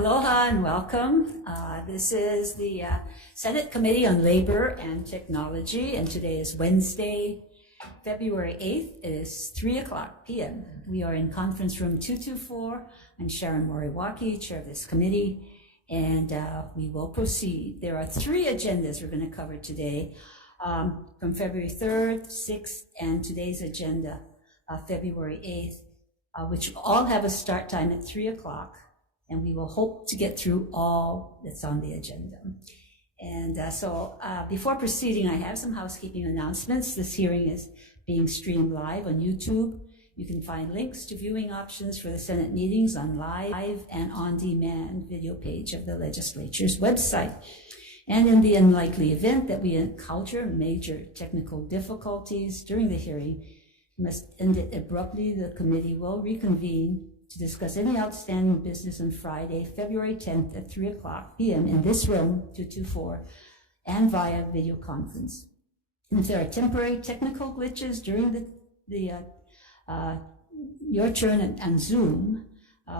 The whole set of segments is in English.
Aloha and welcome. This is the Senate Committee on Labor and Technology, and today is Wednesday, February 8th. It is 3:00 p.m. We are in conference room 224. I'm Sharon Moriwaki, chair of this committee, and we will proceed. There are three agendas we're going to cover today from February 3rd, 6th, and today's agenda, February 8th, which all have a start time at 3:00. And we will hope to get through all that's on the agenda. And so before proceeding, I have some housekeeping announcements. This hearing is being streamed live on YouTube. You can find links to viewing options for the Senate meetings on live and on-demand video page of the legislature's website. And in the unlikely event that we encounter major technical difficulties during the hearing, we must end it abruptly. The committee will reconvene to discuss any outstanding business on Friday, February 10th at 3:00 p.m. in this room, 224, and via video conference. And if there are temporary technical glitches during your turn on Zoom,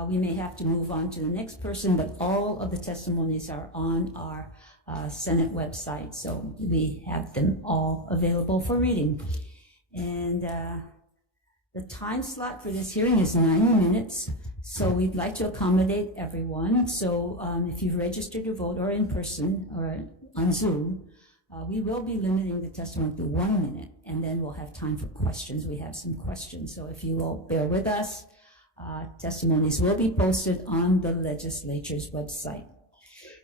we may have to move on to the next person, but all of the testimonies are on our Senate website, so we have them all available for reading. And the time slot for this hearing is 90 minutes, so we'd like to accommodate everyone. So if you've registered to vote or in person or on Zoom, we will be limiting the testimony to 1 minute, and then we'll have time for questions. We have some questions, so if you will bear with us, testimonies will be posted on the legislature's website.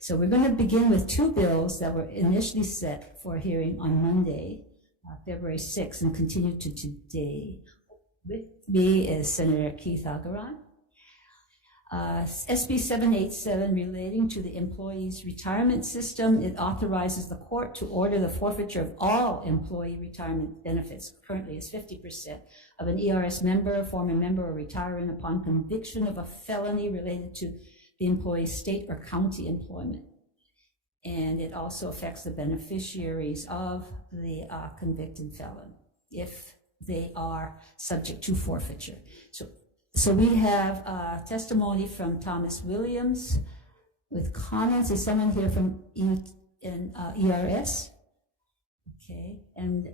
So we're going to begin with two bills that were initially set for a hearing on Monday, February 6th, and continue to today. With me is Senator Keith Agaran. SB 787 relating to the employees' retirement system. It authorizes the court to order the forfeiture of all employee retirement benefits. Currently is 50% of an ERS member, former member, or retiree upon conviction of a felony related to the employee's state or county employment. And it also affects the beneficiaries of the convicted felon if they are subject to forfeiture. So we have testimony from Thomas Williams with comments. Is someone here from ERS? Okay, and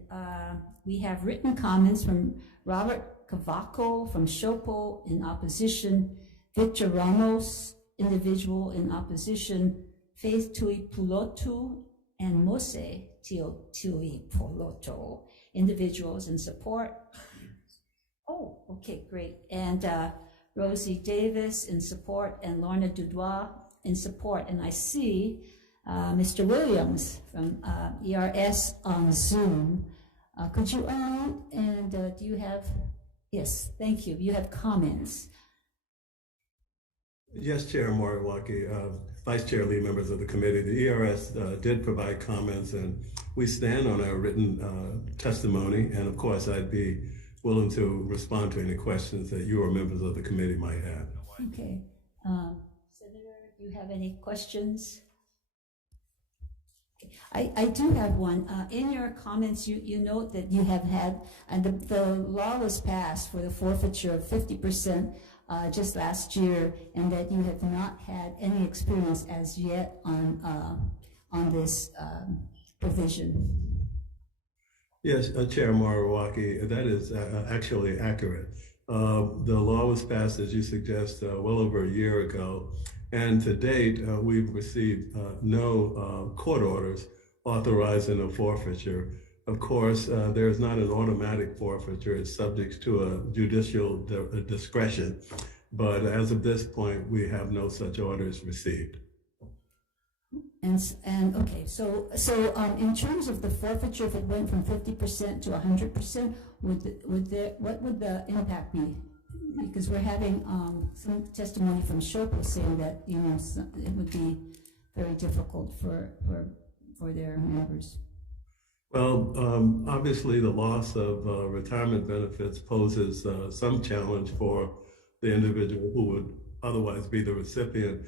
we have written comments from Robert Cavaco from Shopo in opposition, Victor Ramos, individual in opposition, Faith Tui Pulotu, and Mose Tui Puloto, individuals in support. Oh, okay, great. And Rosie Davis in support, and Lorna Dudois in support. And I see Mr. Williams from ERS on Zoom. Could you unmute? And do you have, yes, thank you. You have comments. Yes, Chair Moriwaki, Vice Chair Lee, members of the committee. The ERS did provide comments, and we stand on our written testimony. And of course, I'd be willing to respond to any questions that you or members of the committee might have. Okay. Senator, do you have any questions? Okay. I do have one. In your comments, you note that you have had, and the law was passed for the forfeiture of 50% just last year, and that you have not had any experience as yet on this provision. Yes, Chair Moriwaki, that is actually accurate. The law was passed, as you suggest, well over a year ago, and to date, we've received no court orders authorizing a forfeiture. Of course, there's not an automatic forfeiture. It's subject to a judicial discretion. But as of this point, we have no such orders received. And okay, so in terms of the forfeiture, if it went from 50% to 100%, what would the impact be? Because we're having some testimony from Shopo saying that it would be very difficult for their members. Well, obviously the loss of retirement benefits poses some challenge for the individual who would otherwise be the recipient,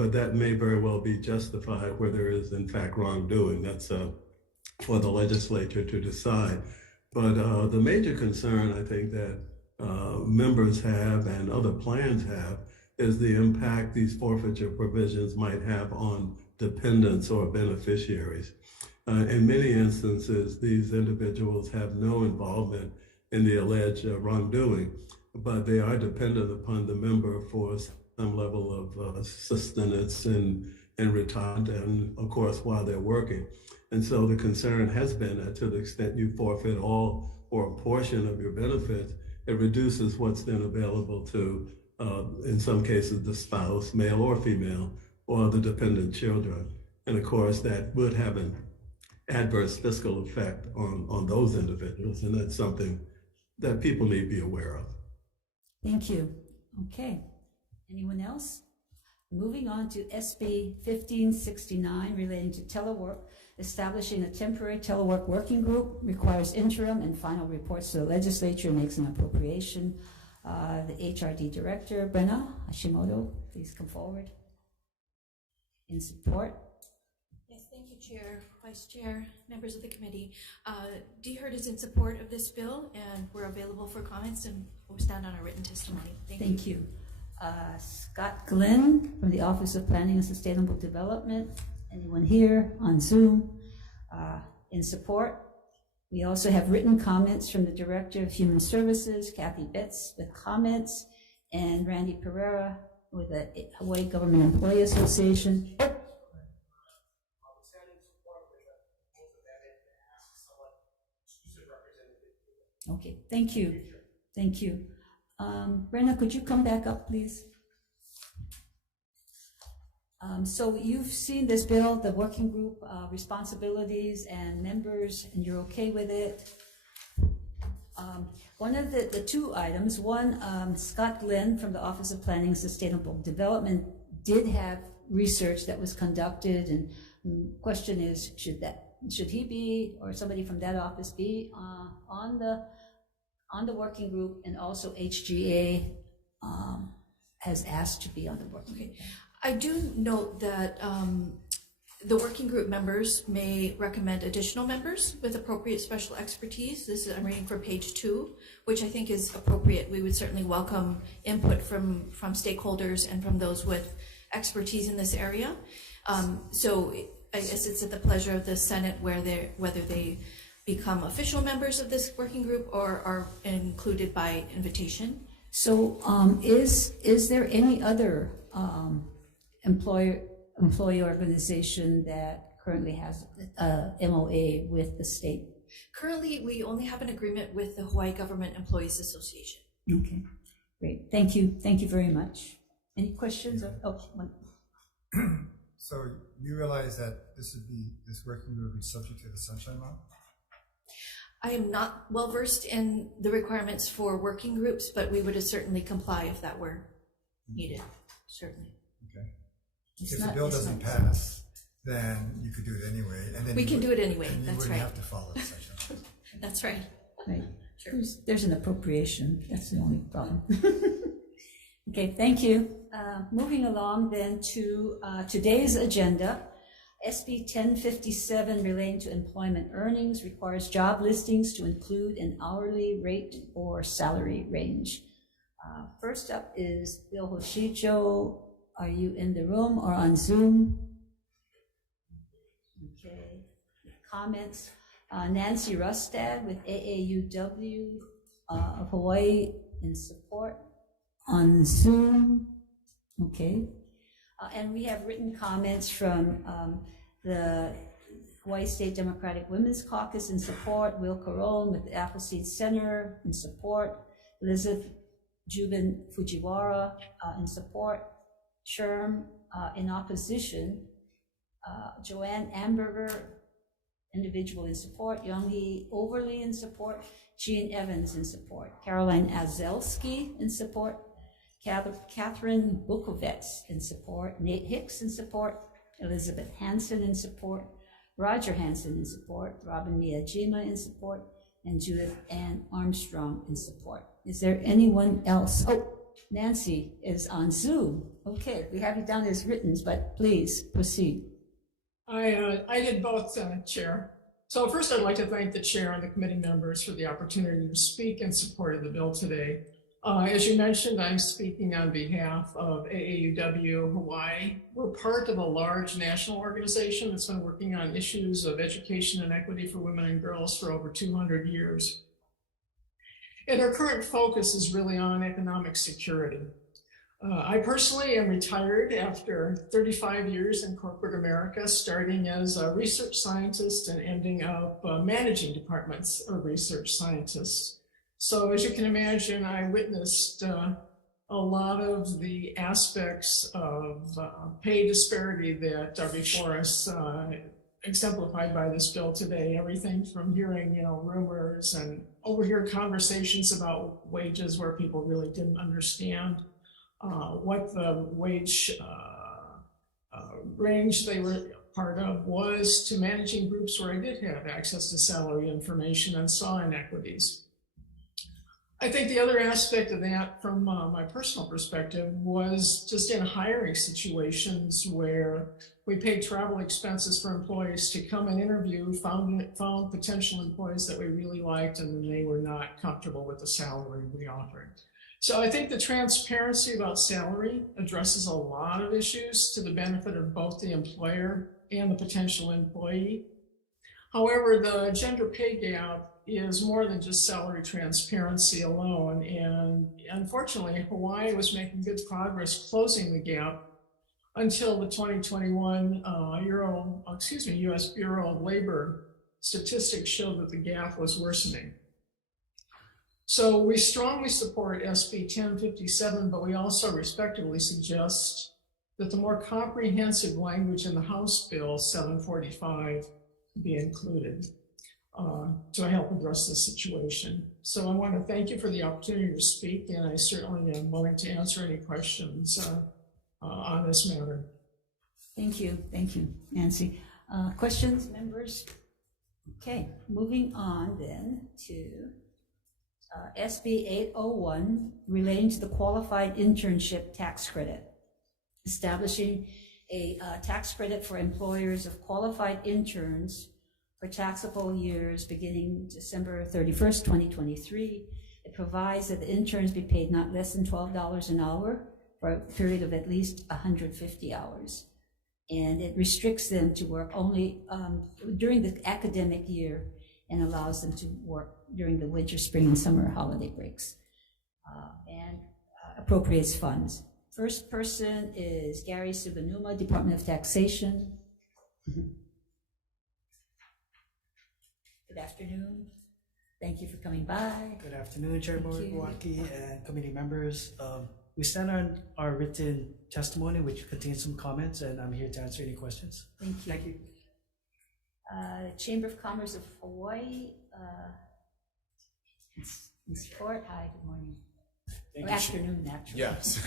but that may very well be justified where there is in fact wrongdoing. That's for the legislature to decide. But the major concern I think that members have and other plans have is the impact these forfeiture provisions might have on dependents or beneficiaries. In many instances, these individuals have no involvement in the alleged wrongdoing, but they are dependent upon the member for some level of sustenance and retirement, and of course, while they're working. And so the concern has been that to the extent you forfeit all or a portion of your benefits, it reduces what's then available to, in some cases, the spouse, male or female, or the dependent children. And of course, that would have an adverse fiscal effect on those individuals, and that's something that people need to be aware of. Thank you. Okay. Anyone else? Moving on to SB 1569 relating to telework. Establishing a temporary telework working group requires interim and final reports to the legislature and makes an appropriation. The HRD director, Brenna Hashimoto, please come forward. In support. Yes, thank you, Chair, Vice Chair, members of the committee. DEFER is in support of this bill, and we're available for comments, and we'll stand on our written testimony. Thank you. Scott Glenn from the Office of Planning and Sustainable Development. Anyone here on Zoom? In support. We also have written comments from the Director of Human Services, Kathy Betts, with comments, and Randy Pereira with the Hawaii Government Employee Association. Okay, thank you. Thank you. Brenna, could you come back up, please? So you've seen this bill, the working group responsibilities and members, and you're okay with it. One of the two items, Scott Glenn from the Office of Planning and Sustainable Development did have research that was conducted, and the question is, should he be, or somebody from that office be on the working group? And also HGA has asked to be on the working group. I do note that the working group members may recommend additional members with appropriate special expertise. I'm reading for page 2, which I think is appropriate. We would certainly welcome input from stakeholders and from those with expertise in this area. So I guess it's at the pleasure of the Senate whether they become official members of this working group or are included by invitation. So is there any other employee organization that currently has a MOA with the state? Currently, we only have an agreement with the Hawaii Government Employees Association. Okay, great. Thank you. Thank you very much. Any questions? So you realize that this working group would be subject to the Sunshine Law? I am not well versed in the requirements for working groups, but we would certainly comply if that were needed. Certainly. Okay. If the bill doesn't pass, then you could do it anyway, and then we can do it anyway. And you That's wouldn't right. have to follow the Sunshine Law. That's right. Right. Sure. There's an appropriation. That's the only problem. Okay, thank you. Moving along then to today's agenda. SB 1057 relating to employment earnings requires job listings to include an hourly rate or salary range. First up is Bill Hoshicho. Are you in the room or on Zoom? Okay. Comments. Nancy Rustad with AAUW of Hawaii in support on Zoom. Okay. And we have written comments from the Hawaii State Democratic Women's Caucus in support, Will Carone with the Appleseed Center in support, Elizabeth Jubin Fujiwara in support, Sherm in opposition, Joanne Amberger, individual in support, Younghee Overly in support, Jean Evans in support, Caroline Azelski in support, Catherine Bukovets in support, Nate Hicks in support, Elizabeth Hansen in support, Roger Hansen in support, Robin Miyajima in support, and Judith Ann Armstrong in support. Is there anyone else? Oh, Nancy is on Zoom. Okay, we have you down as written, but please proceed. I did both, Chair. So first, I'd like to thank the Chair and the committee members for the opportunity to speak in support of the bill today. As you mentioned, I'm speaking on behalf of AAUW Hawaii. We're part of a large national organization that's been working on issues of education and equity for women and girls for over 200 years. And our current focus is really on economic security. I personally am retired after 35 years in corporate America, starting as a research scientist and ending up managing departments of research scientists. So as you can imagine, I witnessed a lot of the aspects of pay disparity that are before us, exemplified by this bill today. Everything from hearing, rumors and overhear conversations about wages where people really didn't understand what the wage range they were part of was, to managing groups where I did have access to salary information and saw inequities. I think the other aspect of that from my personal perspective was just in hiring situations where we paid travel expenses for employees to come and interview, found potential employees that we really liked, and then they were not comfortable with the salary we offered. So I think the transparency about salary addresses a lot of issues to the benefit of both the employer and the potential employee. However, the gender pay gap is more than just salary transparency alone. And unfortunately, Hawaii was making good progress closing the gap until the 2021 US Bureau of Labor statistics showed that the gap was worsening. So we strongly support SB 1057, but we also respectively suggest that the more comprehensive language in the House Bill 745 be included to help address this situation. So I want to thank you for the opportunity to speak, and I certainly am willing to answer any questions on this matter. Thank you, Nancy. Questions, members? Okay, moving on then to SB 801 relating to the qualified internship tax credit, establishing a tax credit for employers of qualified interns for taxable years beginning December 31st, 2023. It provides that the interns be paid not less than $12 an hour for a period of at least 150 hours. And it restricts them to work only during the academic year and allows them to work during the winter, spring, and summer holiday breaks, and appropriates funds. First person is Gary Subanuma, Department of Taxation. Good afternoon. Thank you for coming by. Good afternoon, Chair Moriwaki and committee members. We stand on our written testimony, which contains some comments, and I'm here to answer any questions. Thank you. Thank you. Chamber of Commerce of Hawaii, in support. Hi, good morning. Or afternoon, actually. Yes.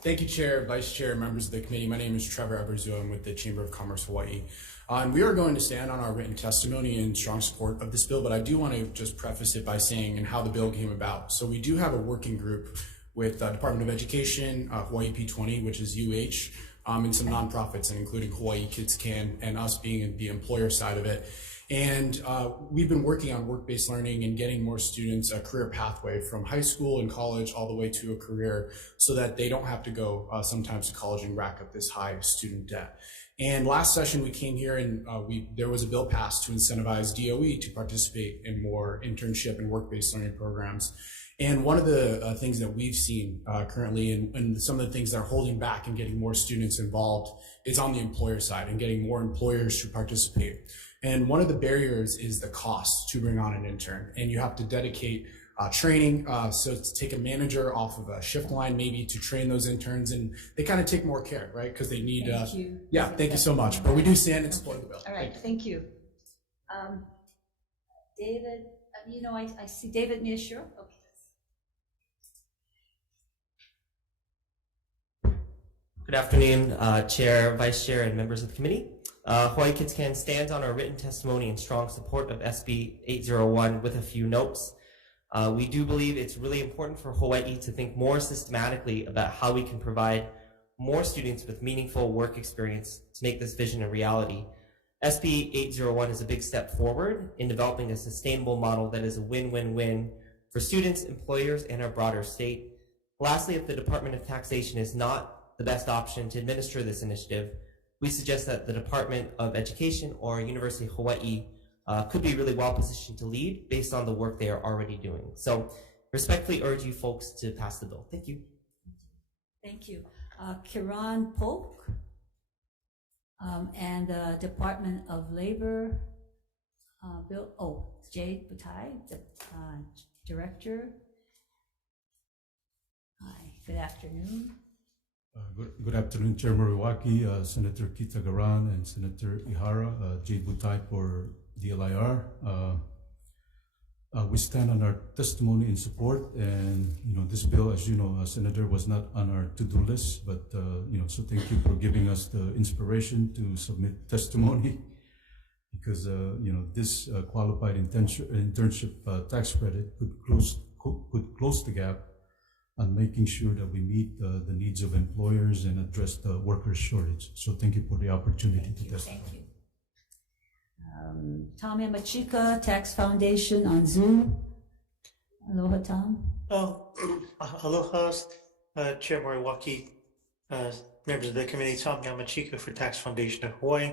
Thank you, Chair, Vice Chair, members of the committee. My name is Trevor Eberzu. I'm with the Chamber of Commerce Hawaii. And we are going to stand on our written testimony in strong support of this bill, but I do want to just preface it by saying and how the bill came about. So we do have a working group with Department of Education, Hawaii P20, which is UH, and some nonprofits, and including Hawaii Kids Can, and us being the employer side of it. And we've been working on work-based learning and getting more students a career pathway from high school and college all the way to a career so that they don't have to go sometimes to college and rack up this high student debt. And last session we came here and there was a bill passed to incentivize DOE to participate in more internship and work-based learning programs. And one of the things that we've seen currently and some of the things that are holding back and getting more students involved is on the employer side and getting more employers to participate. And one of the barriers is the cost to bring on an intern. And you have to dedicate training. So to take a manager off of a shift line, maybe to train those interns, and they kind of take more care, right? Because they need, Thank you. yeah, thank you so much. But we do stand and support the bill. All right, thank you. David, I see David Mishra. Okay. Good afternoon, Chair, Vice Chair, and members of the committee. Hawaii Kids Can stands on our written testimony in strong support of SB 801 with a few notes. We do believe it's really important for Hawaii to think more systematically about how we can provide more students with meaningful work experience to make this vision a reality. SB 801 is a big step forward in developing a sustainable model that is a win-win-win for students, employers, and our broader state. Lastly, if the Department of Taxation is not the best option to administer this initiative, we suggest that the Department of Education or University of Hawaii could be really well positioned to lead based on the work they are already doing. So respectfully urge you folks to pass the bill. Thank you. Thank you. Kiran Polk and the Department of Labor, Jade Butai, the Director. Hi, good afternoon. Good afternoon, Chair Moriwaki, Senator Kitagaran, and Senator Ihara, Jade Butai for DLIR. We stand on our testimony in support, and this bill, as you know, Senator, was not on our to-do list, but so thank you for giving us the inspiration to submit testimony, because this qualified internship tax credit could close the gap on making sure that we meet the needs of employers and address the workers' shortage. So thank you for the opportunity to testify. Thank you. Tom Yamachika, Tax Foundation on Zoom. Aloha, Tom. Aloha, Chair Moriwaki, members of the committee, Tom Yamachika for Tax Foundation of Hawaii.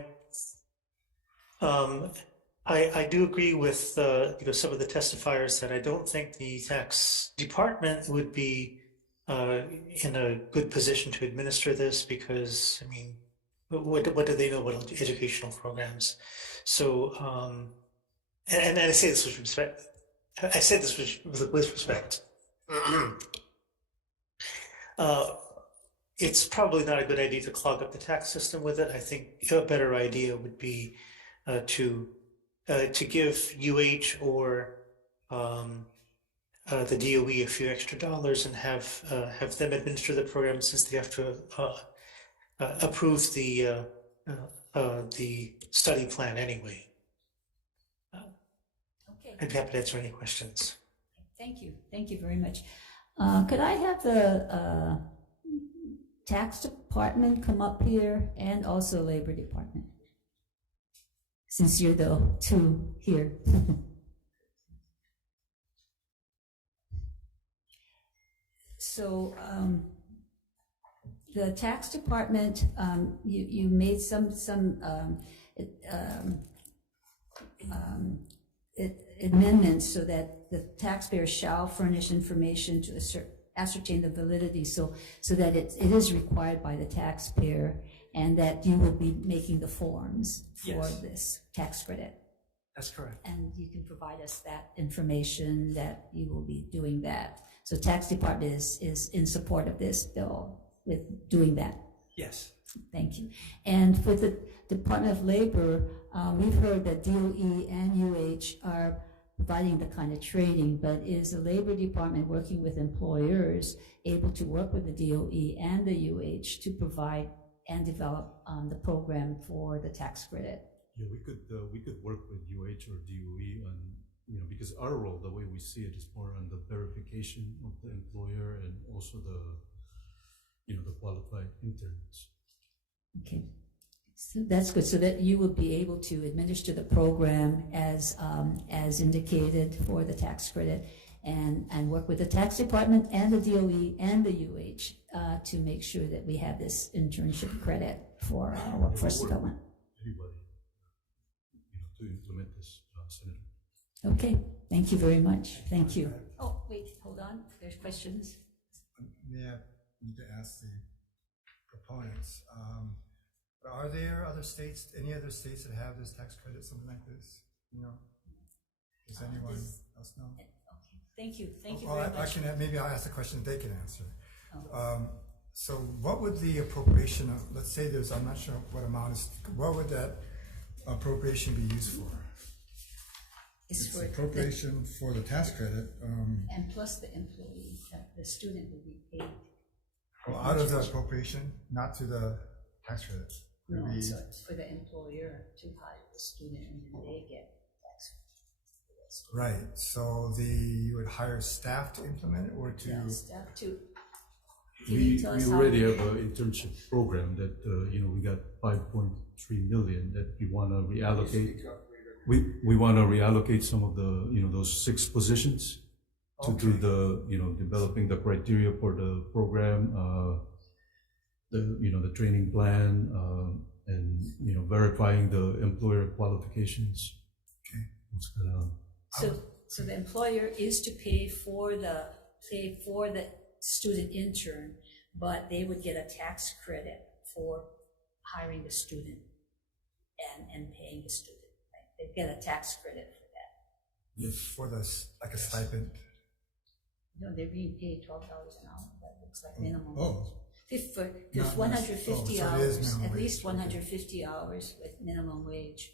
I do agree with some of the testifiers that I don't think the tax department would be in a good position to administer this, because what do they know about educational programs? So and I say this with respect. I say this with respect. It's probably not a good idea to clog up the tax system with it. I think a better idea would be to give UH or the DOE a few extra dollars and have them administer the program, since they have to approve the study plan anyway. Okay. I'd be happy to answer any questions. Thank you. Thank you very much. Could I have the tax department come up here, and also labor department, since you're the two here? So the tax department, you made some amendments so that the taxpayer shall furnish information to ascertain the validity, so that it is required by the taxpayer, and that you will be making the forms for this tax credit. That's correct. And you can provide us that information that you will be doing that. So tax department is in support of this bill with doing that. Yes. Thank you. And for the Department of Labor, we've heard that DOE and UH are providing the kind of training, but is the Labor Department working with employers able to work with the DOE and the UH to provide and develop the program for the tax credit? Yeah, we could work with UH or DOE on, because our role, the way we see it, is more on the verification of the employer and also the qualified interns. Okay, so that's good. So that you will be able to administer the program as indicated for the tax credit, and work with the tax department and the DOE and the UH to make sure that we have this internship credit for our workforce development. Everybody, to implement this, Senator. Okay, thank you very much. Thank you. Oh, wait, hold on. There's questions. May I need to ask the proponents, are there any other states that have this tax credit, something like this? Does anyone else know? Okay, thank you. Thank you Well, very much. maybe I'll ask a question they can answer. Oh. So what would the appropriation of, let's say I'm not sure what amount is, what would that appropriation be used for? It's It's for appropriation for the tax credit. and plus the employee, the student will be paid. Well, out of the appropriation, not to the tax credit. No, Maybe- so it's for the employer to hire the student, and then they get tax. Right, so you would hire staff to implement it, or to? Yeah, staff too. Can you We tell us how already many- have an internship program that, we got 5.3 million that we want to reallocate. We want to reallocate some of the, those 6 positions to do the, developing the criteria for the program, the training plan, and, verifying the employer qualifications. Okay. What's going on? So the employer is to pay for the student intern, but they would get a tax credit for hiring the student and paying the student. Right? They get a tax credit for that. Yes. For like a stipend. No, they're being paid $12 an hour. That looks like minimum. Oh. For Not 150 so it is hours, minimum at wage, least okay. 150 hours with minimum wage,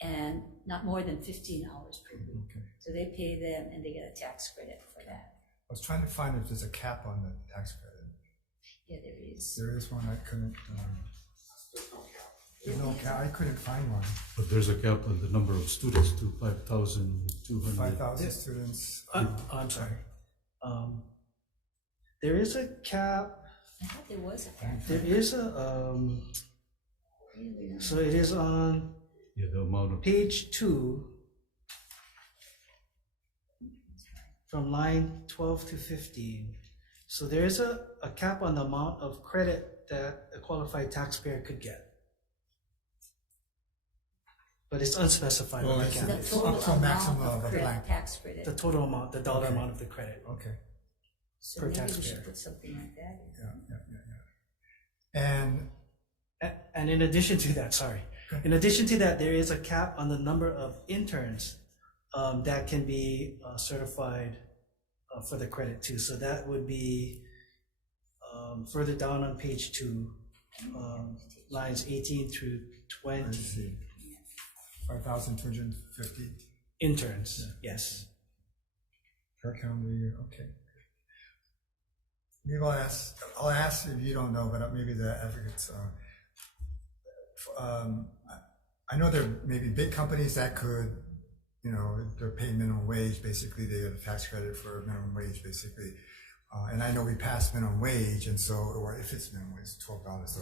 and not more than 15 hours per week. Okay. So they pay them and they get a tax credit for that. I was trying to find if there's a cap on the tax credit. Yeah, there is. There is one, I couldn't, there's no cap, I couldn't find one. But there's a cap on the number of students to 5,200. 5,000 students. I'm sorry. There is a cap. I thought there was a cap. There is a, so it is on Yeah, the amount of, page 2, from line 12 to 15. So there is a cap on the amount of credit that a qualified taxpayer could get. But it's unspecified Oh, what I the see. cap The is. Up total to a maximum amount of a of blank. tax credit. The total amount, the dollar Okay. amount of the credit. Okay, So per maybe we taxpayer. should put something like that in. And And in addition to that, sorry, in addition to that, there is a cap on the number of interns that can be certified for the credit too. So that would be further down on page 2, lines 18 through let's 20. see, 5,250 Interns, yes. per calendar year, okay. Maybe I'll ask if you don't know, but maybe the advocates, I know there may be big companies that could, they're paying minimum wage, basically, they get a tax credit for minimum wage, basically. And I know we passed minimum wage, and so, or if it's minimum wage, $12. So,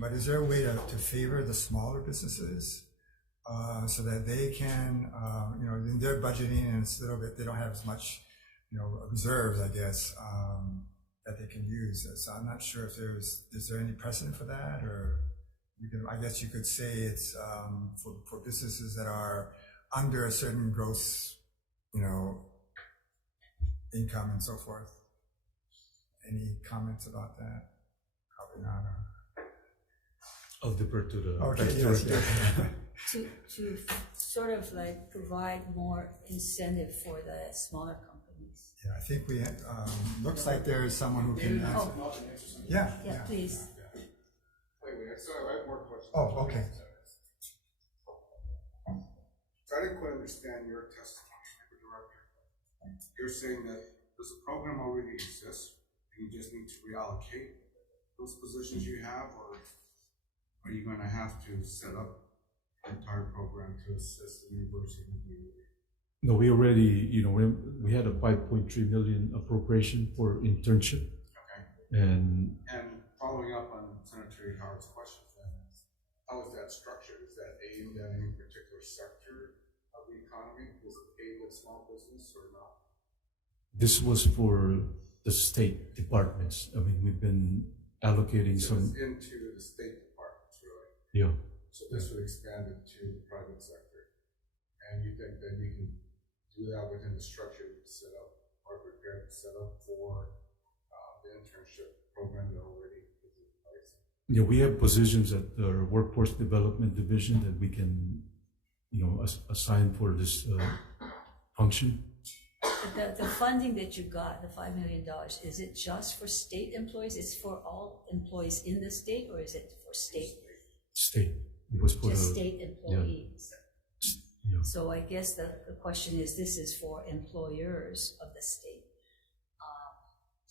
but is there a way to favor the smaller businesses so that they can, in their budgeting, and it's a little bit, they don't have as much, reserves, I guess, that they can use. So I'm not sure if is there any precedent for that, or I guess you could say it's for businesses that are under a certain gross, income and so forth. Any comments about that? Probably not. I'll defer to the. Okay, tax yes, director. To sort of like provide more incentive for the smaller companies. Yeah, I think we, looks like there is someone who can answer. Oh, Yeah, yeah, please. So I have more questions. Oh, okay. So I didn't quite understand your testimony, Labor Director. You're saying that this program already exists, and you just need to reallocate those positions you have, or are you going to have to set up an entire program to assist the university? No, we already, we had a 5.3 million appropriation for internship. Okay. And And following up on Senator Howard's question, then, how is that structured? Is that aimed at any particular sector of the economy? Is it aimed at small business or not? this was for the state departments. I mean, we've been allocating So some, it's into the State Departments, really. yeah. So this would expand it to the private sector. And you think that you can do that within the structure you set up, or prepared to set up for the internship program that already is in place? Yeah, we have positions at our workforce development division that we can, assign for this function. The funding that you got, the $5 million, is it just for state employees? It's for all employees in the state, or is it for state, State. It was for just the, state employees? yeah. So I guess the question is, this is for employers of the state.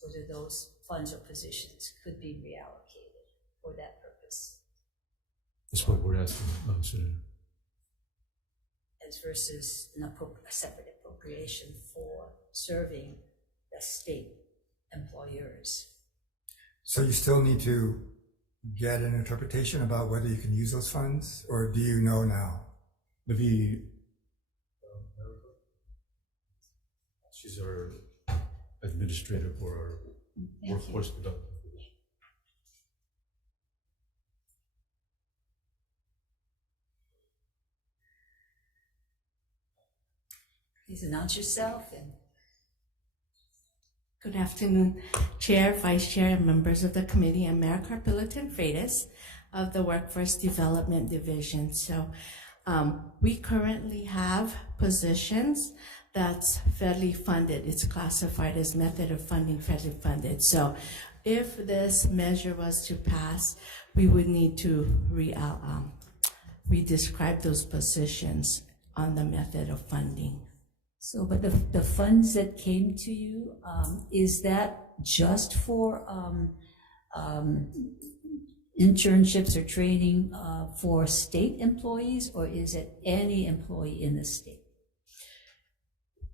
Whether those funds or positions could be reallocated for that purpose, That's what we're asking, Senator. as versus a separate appropriation for serving the state employers. So you still need to get an interpretation about whether you can use those funds, or do you know now? Maybe She's our administrator for our Thank you. workforce development. Please announce yourself and Good afternoon, Chair, Vice Chair, and members of the committee. I'm Mayor Carpilliton Freitas of the Workforce Development Division. So we currently have positions that's federally funded. It's classified as method of funding federally funded. So if this measure was to pass, we would need to re-describe those positions on the method of funding. so, but the funds that came to you, is that just for internships or training for state employees, or is it any employee in the state?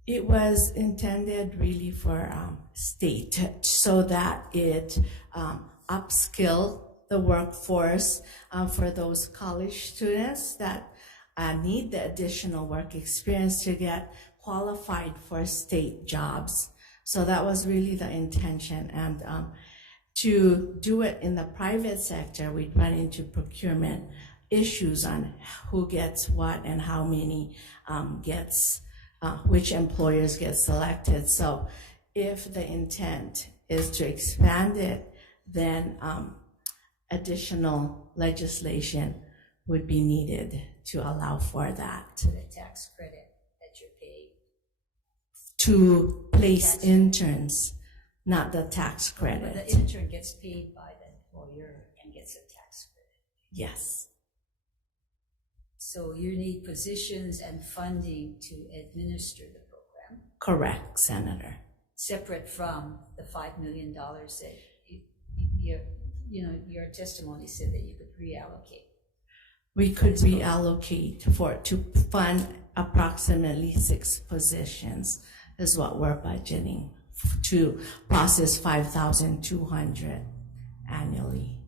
It was intended really for state so that it upskill the workforce for those college students that need the additional work experience to get qualified for state jobs. So that was really the intention. And to do it in the private sector, we'd run into procurement issues on who gets what and how many which employers get selected. So if the intent is to expand it, then additional legislation would be needed to allow for that. To the tax credit that you're paid? To place interns, not the tax But credit. the intern gets paid by the employer and gets a tax credit. Yes, So you need positions and funding to administer the program, correct, Senator. separate from the $5 million that your testimony said that you could reallocate. We could reallocate to fund approximately 6 positions is what we're budgeting to process 5,200 annually.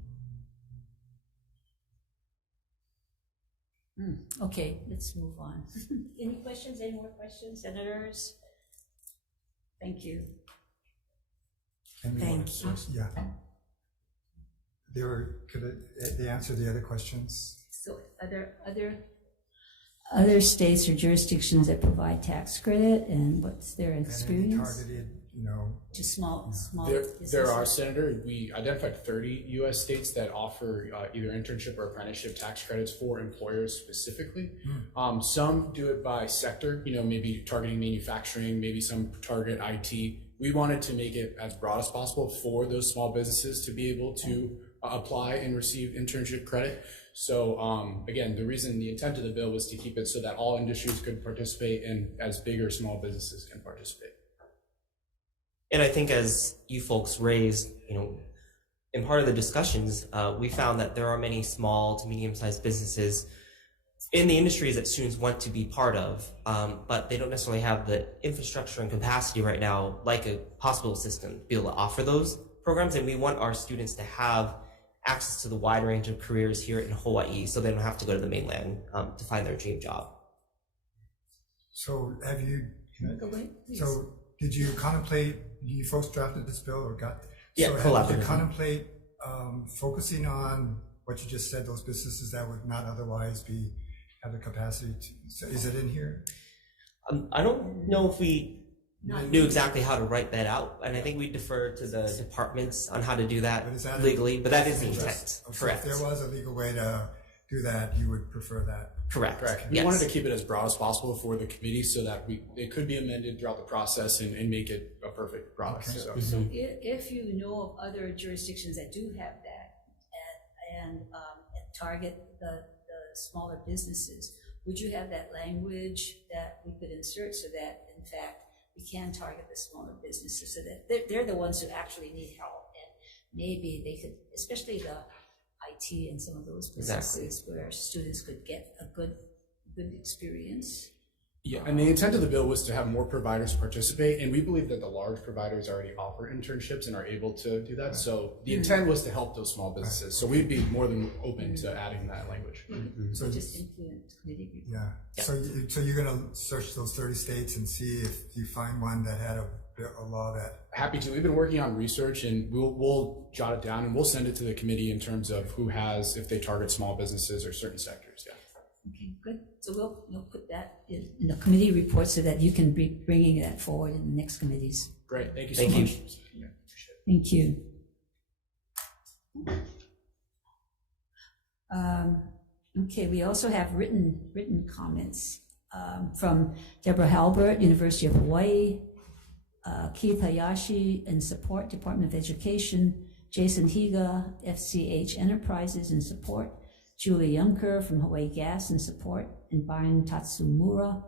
Okay, let's move on. Any questions? Any more questions, senators? Thank you. Thank you. Yeah. Could they answer the other questions? So other states or jurisdictions that provide tax credit, and what's their And any experience? targeted, To small businesses? There are, Senator. We identified 30 U.S. states that offer either internship or apprenticeship tax credits for employers specifically. Some do it by sector, maybe targeting manufacturing, maybe some target IT. We wanted to make it as broad as possible for those small businesses to be able to apply and receive internship credit. So again, the intent of the bill was to keep it so that all industries could participate and as big or small businesses can participate. And I think as you folks raised, in part of the discussions, we found that there are many small to medium-sized businesses in the industries that students want to be part of, but they don't necessarily have the infrastructure and capacity right now, like a hospital system, to be able to offer those programs. And we want our students to have access to the wide range of careers here in Hawaii, so they don't have to go to the mainland to find their dream job. So Please. so did you contemplate, you folks drafted this bill or got? Yeah, so did collaboratively. you contemplate focusing on what you just said, those businesses that would not otherwise have the capacity to, so is it in here? I don't know if we knew exactly how to write that out, and I think we defer to the departments on how to do that But is that legally, but that is the interest? intent. So Correct. if there was a legal way to do that, you would prefer that? Correct. We Yes. wanted to keep it as broad as possible for the committee so that it could be amended throughout the process and make it a perfect product. Okay. So. If you know of other jurisdictions that do have that and target the smaller businesses, would you have that language that we could insert so that, in fact, we can target the smaller businesses so that they're the ones who actually need help, and maybe they could, especially the IT and some of those businesses where students could get a good experience. Yeah, and the intent of the bill was to have more providers participate, and we believe that the large providers already offer internships and are able to do that. So the intent was to help those small businesses. So we'd be more than open to adding that language. So just influence committee. Yeah. So you're gonna search those 30 states and see if you find one that had a law that. Happy to. We've been working on research, and we'll jot it down and we'll send it to the committee in terms of who has, if they target small businesses or certain sectors. Yeah. Okay, good. So we'll put that in the committee report so that you can be bringing that forward in the next committees. Great. Thank you so Thank you. much. Yeah, appreciate it. Thank you. Okay, we also have written comments from Deborah Halbert, University of Hawaii, Keith Hayashi in support, Department of Education, Jason Higa, FCH Enterprises in support, Julie Yunker from Hawaii Gas in support, and Byron Tatsumura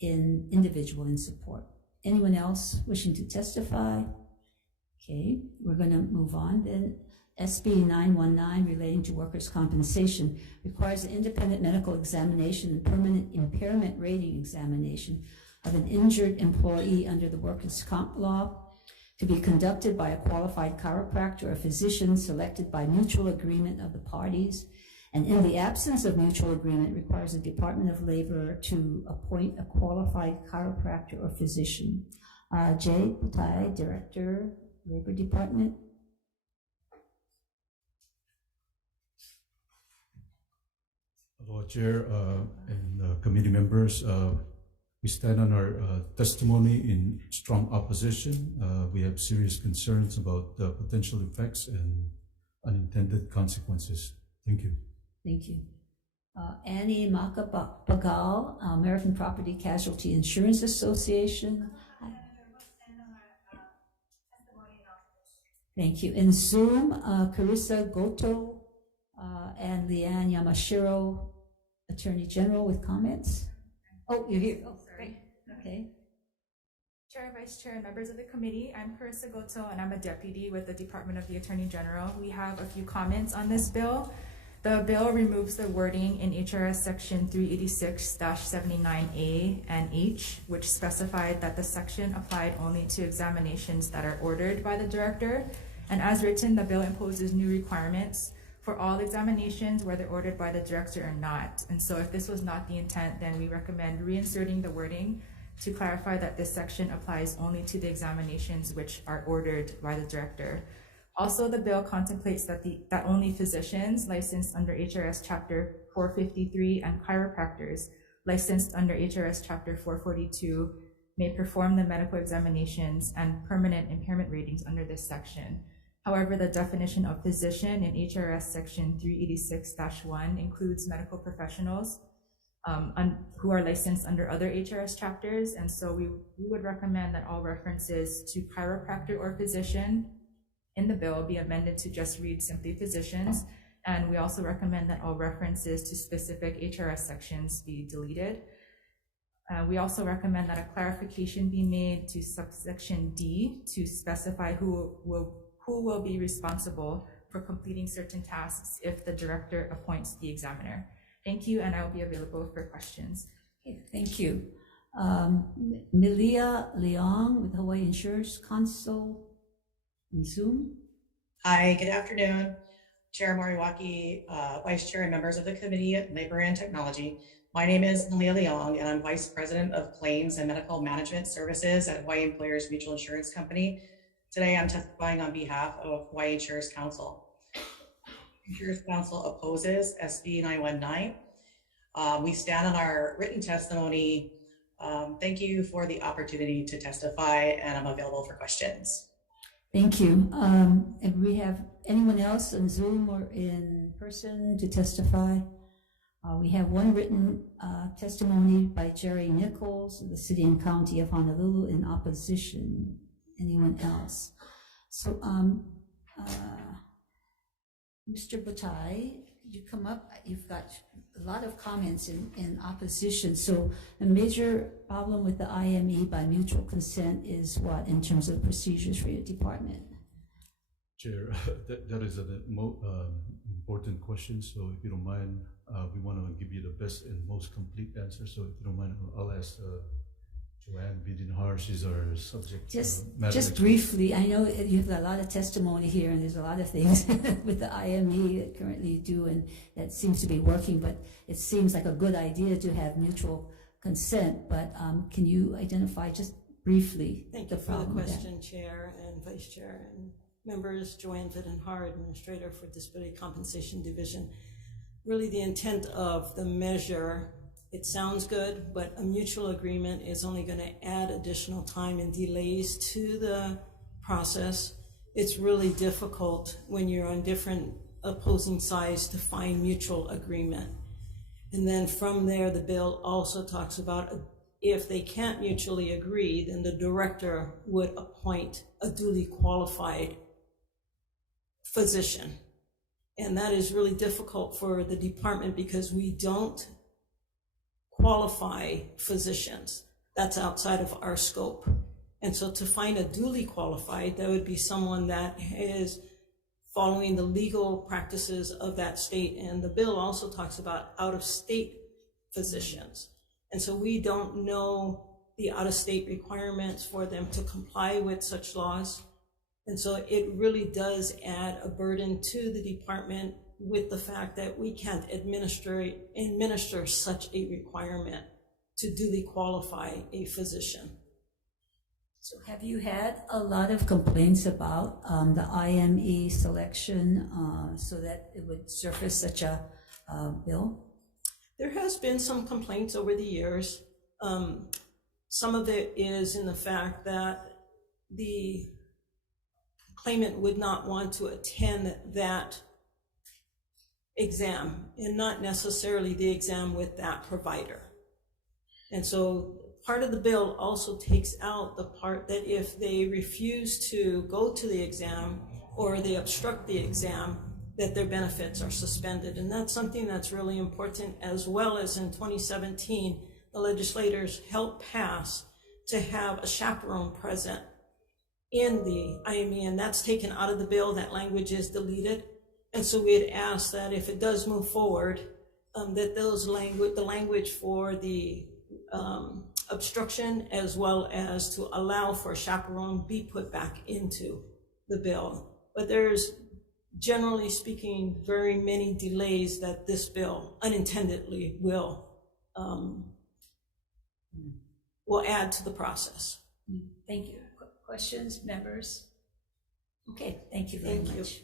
in individual in support. Anyone else wishing to testify? Okay, we're going to move on then. SB 919 relating to workers' compensation requires an independent medical examination and permanent impairment rating examination of an injured employee under the workers' comp law to be conducted by a qualified chiropractor or physician selected by mutual agreement of the parties, and in the absence of mutual agreement requires the Department of Labor to appoint a qualified chiropractor or physician. Jay Putai, Director, Labor Department. Hello, Chair and committee members. We stand on our testimony in strong opposition. We have serious concerns about the potential effects and unintended consequences. Thank you. Thank you. Annie Makabagal, American Property Casualty Insurance Association. Thank you. In Zoom, Carissa Goto and Leanne Yamashiro, Attorney General, with comments. Oh, you're here. Oh, great. Okay. Chair, Vice Chair, and members of the committee, I'm Carissa Goto, and I'm a deputy with the Department of the Attorney General. We have a few comments on this bill. The bill removes the wording in HRS section 386-79A and H, which specified that the section applied only to examinations that are ordered by the director. And as written, the bill imposes new requirements for all examinations, whether ordered by the director or not. And so if this was not the intent, then we recommend reinserting the wording to clarify that this section applies only to the examinations which are ordered by the director. Also, the bill contemplates that only physicians licensed under HRS Chapter 453 and chiropractors licensed under HRS Chapter 442 may perform the medical examinations and permanent impairment ratings under this section. However, the definition of physician in HRS Section 386-1 includes medical professionals who are licensed under other HRS chapters, and so we would recommend that all references to chiropractor or physician in the bill be amended to just read simply physicians, and we also recommend that all references to specific HRS sections be deleted. We also recommend that a clarification be made to subsection D to specify who will be responsible for completing certain tasks if the director appoints the examiner. Thank you, and I will be available for questions. Okay, thank you. Milia Leong with Hawaii Insurance Council in Zoom. Hi, good afternoon. Chair Moriwaki, Vice Chair and members of the Committee on Labor and Technology. My name is Milia Leong, and I'm Vice President of Claims and Medical Management Services at Hawaii Employers Mutual Insurance Company. Today, I'm testifying on behalf of Hawaii Insurance Council. Insurance Council opposes SB 919. We stand on our written testimony. Thank you for the opportunity to testify, and I'm available for questions. Thank you. And we have anyone else on Zoom or in person to testify? We have one written testimony by Jerry Nichols of the City and County of Honolulu in opposition. Anyone else? So, Mr. Butai, could you come up? You've got a lot of comments in opposition. So a major problem with the IME by mutual consent is what in terms of procedures for your department? Chair, that is an important question. So if you don't mind, we want to give you the best and most complete answer. So if you don't mind, I'll ask Joanne Bidinhar. She's our subject matter Just expert. briefly, I know you have a lot of testimony here, and there's a lot of things with the IME that currently you do, and that seems to be working, but it seems like a good idea to have mutual consent, but can you identify just briefly Thank the you for the problem with that? question, Chair and Vice Chair and members. Joanne Viddenhar, Administrator for Disability Compensation Division. Really the intent of the measure, it sounds good, but a mutual agreement is only going to add additional time and delays to the process. It's really difficult when you're on different opposing sides to find mutual agreement. And then from there, the bill also talks about if they can't mutually agree, then the director would appoint a duly qualified physician. And that is really difficult for the department because we don't qualify physicians. That's outside of our scope. And so to find a duly qualified, that would be someone that is following the legal practices of that state. And the bill also talks about out-of-state physicians. And so we don't know the out-of-state requirements for them to comply with such laws. And so it really does add a burden to the department with the fact that we can't administer such a requirement to duly qualify a physician. So have you had a lot of complaints about the IME selection so that it would surface such a bill? There has been some complaints over the years. Some of it is in the fact that the claimant would not want to attend that exam and not necessarily the exam with that provider. And so part of the bill also takes out the part that if they refuse to go to the exam or they obstruct the exam, that their benefits are suspended. And that's something that's really important, as well as in 2017, the legislators helped pass to have a chaperone present in the IME, and that's taken out of the bill. That language is deleted. And so we had asked that if it does move forward, that the language for the obstruction as well as to allow for a chaperone be put back into the bill. But there's, generally speaking, very many delays that this bill unintentionally will add to the process. Thank you. Questions, members? Okay, thank you very much.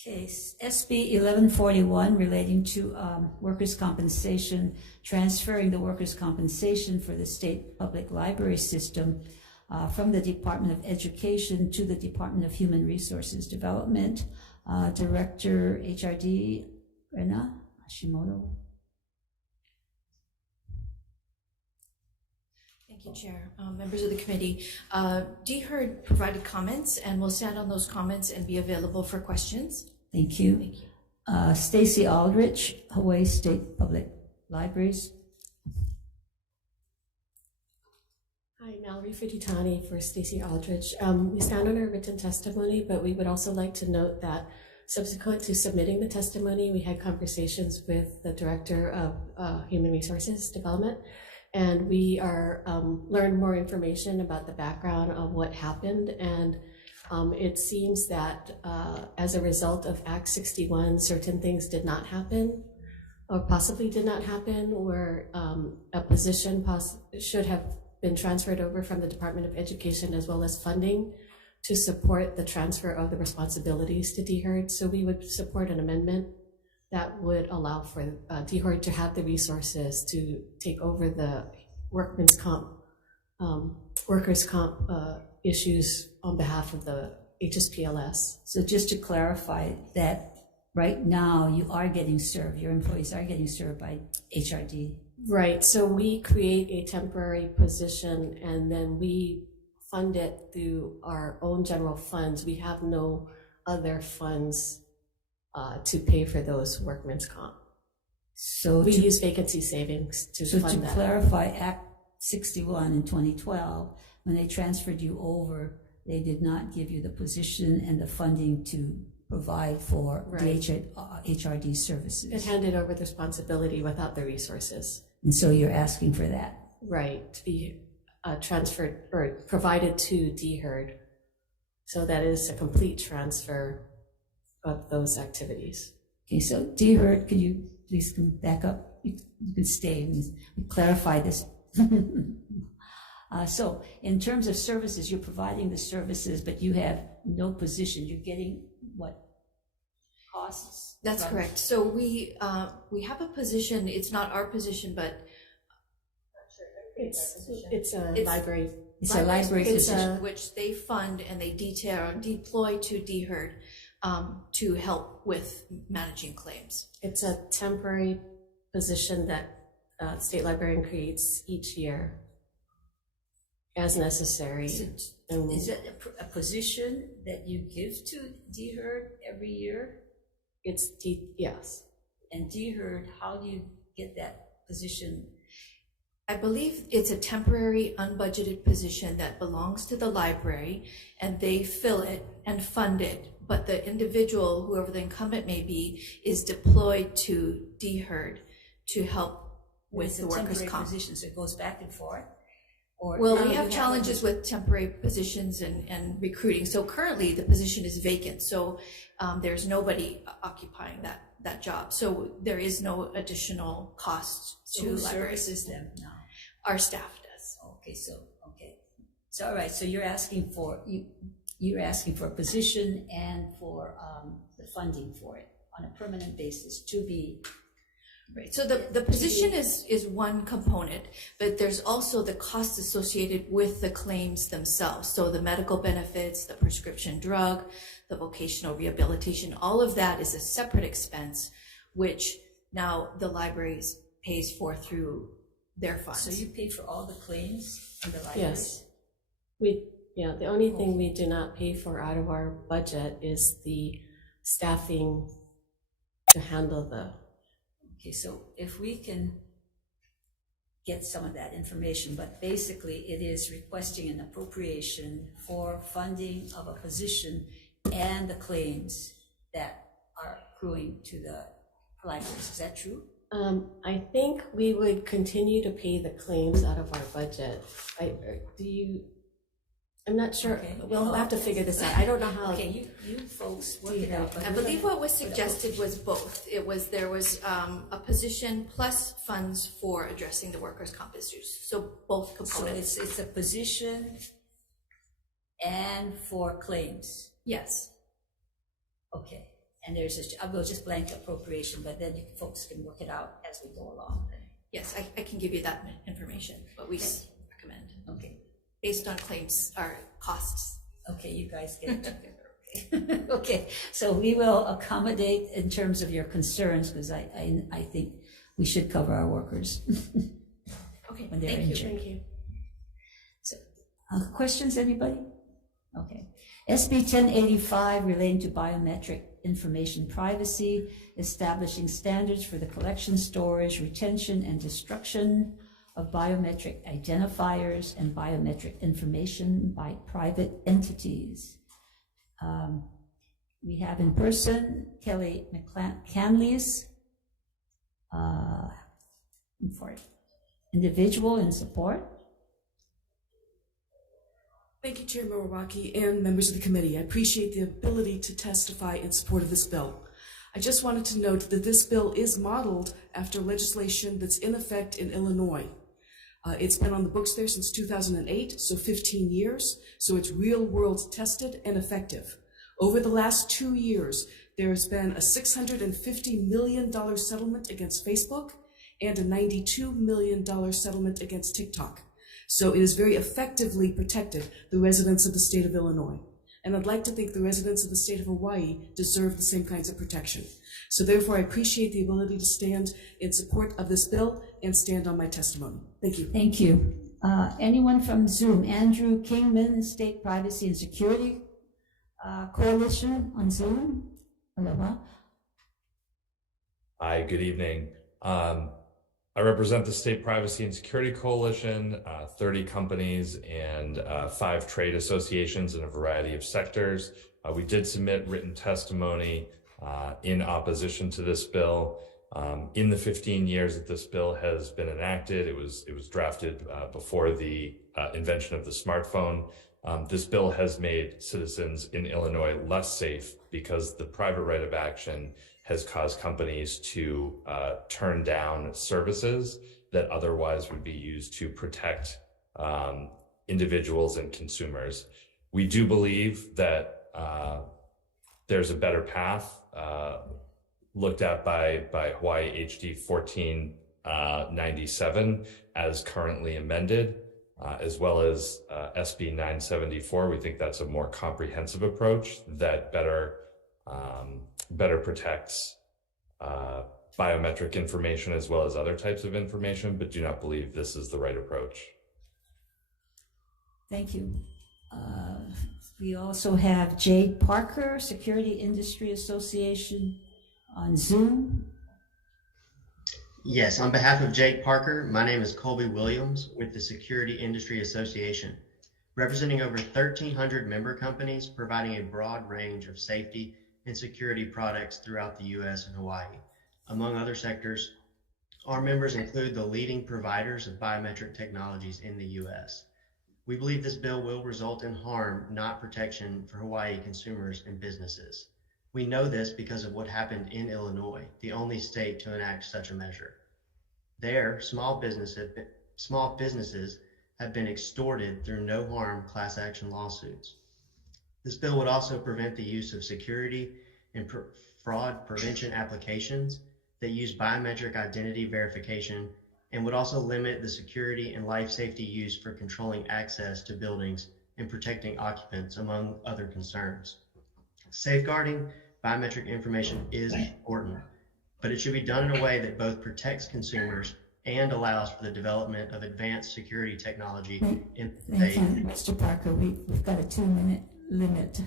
Okay, SB 1141 relating to workers' compensation, transferring the workers' compensation for the state public library system from the Department of Education to the Department of Human Resources Development. Director HRD Rena Hashimoto. Thank you, Chair. Members of the committee, DEFER provided comments, and we'll stand on those comments and be available for questions. Thank you. Thank you. Stacy Aldrich, Hawaii State Public Libraries. Hi, Mallory Fujitani for Stacy Aldrich. We stand on our written testimony, but we would also like to note that subsequent to submitting the testimony, we had conversations with the Director of Human Resources Development, and we are learned more information about the background of what happened. And it seems that as a result of Act 61, certain things did not happen or possibly did not happen, where a position should have been transferred over from the Department of Education, as well as funding to support the transfer of the responsibilities to DHERD. So we would support an amendment that would allow for DHERD to have the resources to take over the workers' comp issues on behalf of the HSPLS. So just to clarify that right now you are getting served, your employees are getting served by HRD. Right, so we create a temporary position and then we fund it through our own general funds. We have no other funds to pay for those workmen's comp. So we use vacancy savings to fund that. So to clarify, Act 61 in 2012, when they transferred you over, they did not give you the position and the funding to provide for Right. the HRD services. It handed over the responsibility without the resources. And so you're asking for that. Right, to be transferred or provided to DHERD. So that is a complete transfer of those activities. Okay, so DHERD, could you please come back up? You can stay and clarify this. So in terms of services, you're providing the services, but you have no position. You're getting what? Costs? That's from- correct. So we have a position. It's not our position, but It's a library. It's a library position, which they fund and they deploy to DHERD to help with managing claims. It's a temporary position that the state librarian creates each year as necessary. Is it a position that you give to DHERD every year? Yes. And DHERD, how do you get that position? I believe it's a temporary unbudgeted position that belongs to the library, and they fill it and fund it. But the individual, whoever the incumbent may be, is deployed to DHERD to help with the workers' comp. Position, so it goes back and forth? Or Well, we have challenges with temporary positions and recruiting. So currently the position is vacant. So there's nobody occupying that job. So there is no additional cost So to who libraries. services them now? Our staff does. Okay, so all right. So you're asking for a position and for the funding for it on a permanent basis to be. Right. So the position is one component, but there's also the costs associated with the claims themselves. So the medical benefits, the prescription drug, the vocational rehabilitation, all of that is a separate expense, which now the library pays for through their funds. So you pay for all the claims in the library? Yes. The only thing we do not pay for out of our budget is the staffing to handle the. Okay, so if we can get some of that information, but basically it is requesting an appropriation for funding of a position and the claims that are accruing to the libraries. Is that true? I think we would continue to pay the claims out of our budget. I'm not sure. Okay. We'll have to figure this out. I don't know how. Okay, you folks work it out. I believe what was suggested was both. There was a position plus funds for addressing the workers' comp issues. So both components. So it's a position and for claims. Yes. Okay, and I will just blank appropriation, but then you folks can work it out as we go along. Yes, I can give you that information, but we recommend. Okay. Based on claims or costs. Okay, you guys get it together. Okay, so we will accommodate in terms of your concerns, because I think we should cover our workers. Okay, when they're thank injured. you. Thank you. So, questions, anybody? Okay. SB 1085 relating to biometric information privacy, establishing standards for the collection, storage, retention, and destruction of biometric identifiers and biometric information by private entities. We have in person Kelly McCanley's for individual in support. Thank you, Chair Moriwaki and members of the committee. I appreciate the ability to testify in support of this bill. I just wanted to note that this bill is modeled after legislation that's in effect in Illinois. It's been on the books there since 2008, so 15 years, so it's real world tested and effective. Over the last 2 years, there's been a $650 million settlement against Facebook and a $92 million settlement against TikTok. So it has very effectively protected the residents of the state of Illinois. And I'd like to think the residents of the state of Hawaii deserve the same kinds of protection. So therefore, I appreciate the ability to stand in support of this bill and stand on my testimony. Thank you. Thank you. Anyone from Zoom? Andrew Kingman, State Privacy and Security Coalition on Zoom. Aloha. Hi, good evening. I represent the State Privacy and Security Coalition, 30 companies and 5 trade associations in a variety of sectors. We did submit written testimony in opposition to this bill. In the 15 years that this bill has been enacted, it was drafted before the invention of the smartphone. This bill has made citizens in Illinois less safe because the private right of action has caused companies to turn down services that otherwise would be used to protect individuals and consumers. We do believe that there's a better path looked at by Hawai'i HD 1497 as currently amended, as well as SB 974. We think that's a more comprehensive approach that better protects biometric information as well as other types of information, but do not believe this is the right approach. Thank you. We also have Jade Parker, Security Industry Association, on Zoom. Yes, on behalf of Jake Parker, my name is Colby Williams with the Security Industry Association, representing over 1,300 member companies providing a broad range of safety and security products throughout the U.S. and Hawaii. Among other sectors, our members include the leading providers of biometric technologies in the U.S. We believe this bill will result in harm, not protection, for Hawaii consumers and businesses. We know this because of what happened in Illinois, the only state to enact such a measure. There, small businesses have been extorted through no-harm class action lawsuits. This bill would also prevent the use of security and fraud prevention applications that use biometric identity verification, and would also limit the security and life safety used for controlling access to buildings and protecting occupants, among other concerns. Safeguarding biometric information is important, but it should be done in a way that both protects consumers and allows for the development of advanced security technology in the Thank state. you, Mr. Parker. We've got a 2-minute limit,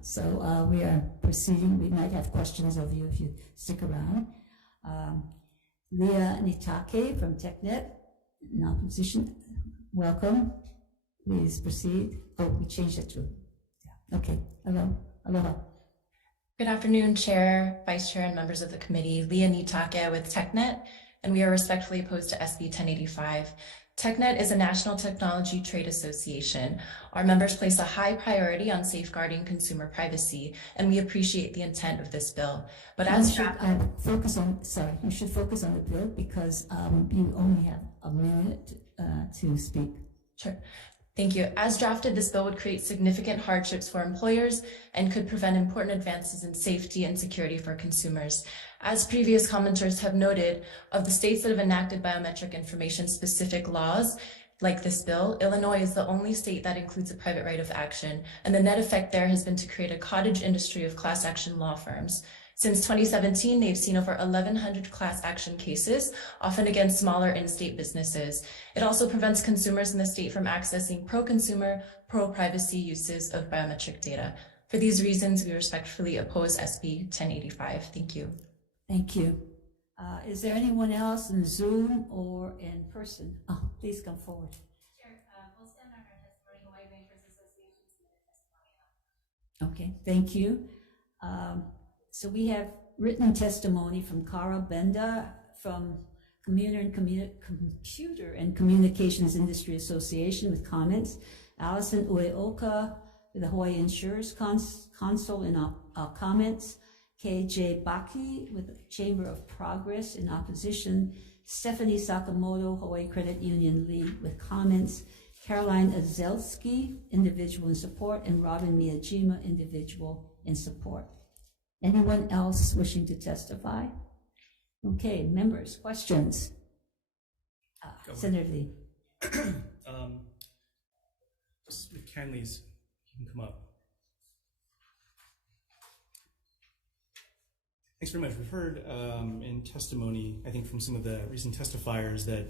so we are proceeding. We might have questions of you if you stick around. Leah Nitake from TechNet, in opposition. Welcome. Please proceed. Oh, we changed it to. Okay. Hello. Aloha. Good afternoon, Chair, Vice Chair, and members of the committee. Leah Nitake with TechNet, and we are respectfully opposed to SB 1085. TechNet is a national technology trade association. Our members place a high priority on safeguarding consumer privacy, and we appreciate the intent of this bill. But as you should focus on the bill because you only have a minute to speak. Sure. Thank you. As drafted, this bill would create significant hardships for employers and could prevent important advances in safety and security for consumers. As previous commenters have noted, of the states that have enacted biometric information-specific laws, like this bill, Illinois is the only state that includes a private right of action, and the net effect there has been to create a cottage industry of class action law firms. Since 2017, they've seen over 1,100 class action cases, often against smaller in-state businesses. It also prevents consumers in the state from accessing pro-consumer, pro-privacy uses of biometric data. For these reasons, we respectfully oppose SB 1085. Thank you. Thank you. Is there anyone else in Zoom or in person? Oh, please come forward. Chair, we'll stand on our testimony. Hawaii Bankers Association submitted testimony. Okay, thank you. So we have written testimony from Kara Benda from Computer and Communications Industry Association with comments, Allison Ueoka with the Hawaii Insurers Council in comments, KJ Baki with the Chamber of Progress in opposition, Stephanie Sakamoto, Hawaii Credit Union League with comments, Caroline Azelski, individual in support, and Robin Miyajima, individual in support. Anyone else wishing to testify? Okay, members, questions? Senator Lee. Mr. Canley's, you can come up. Thanks very much. We've heard in testimony, I think from some of the recent testifiers, that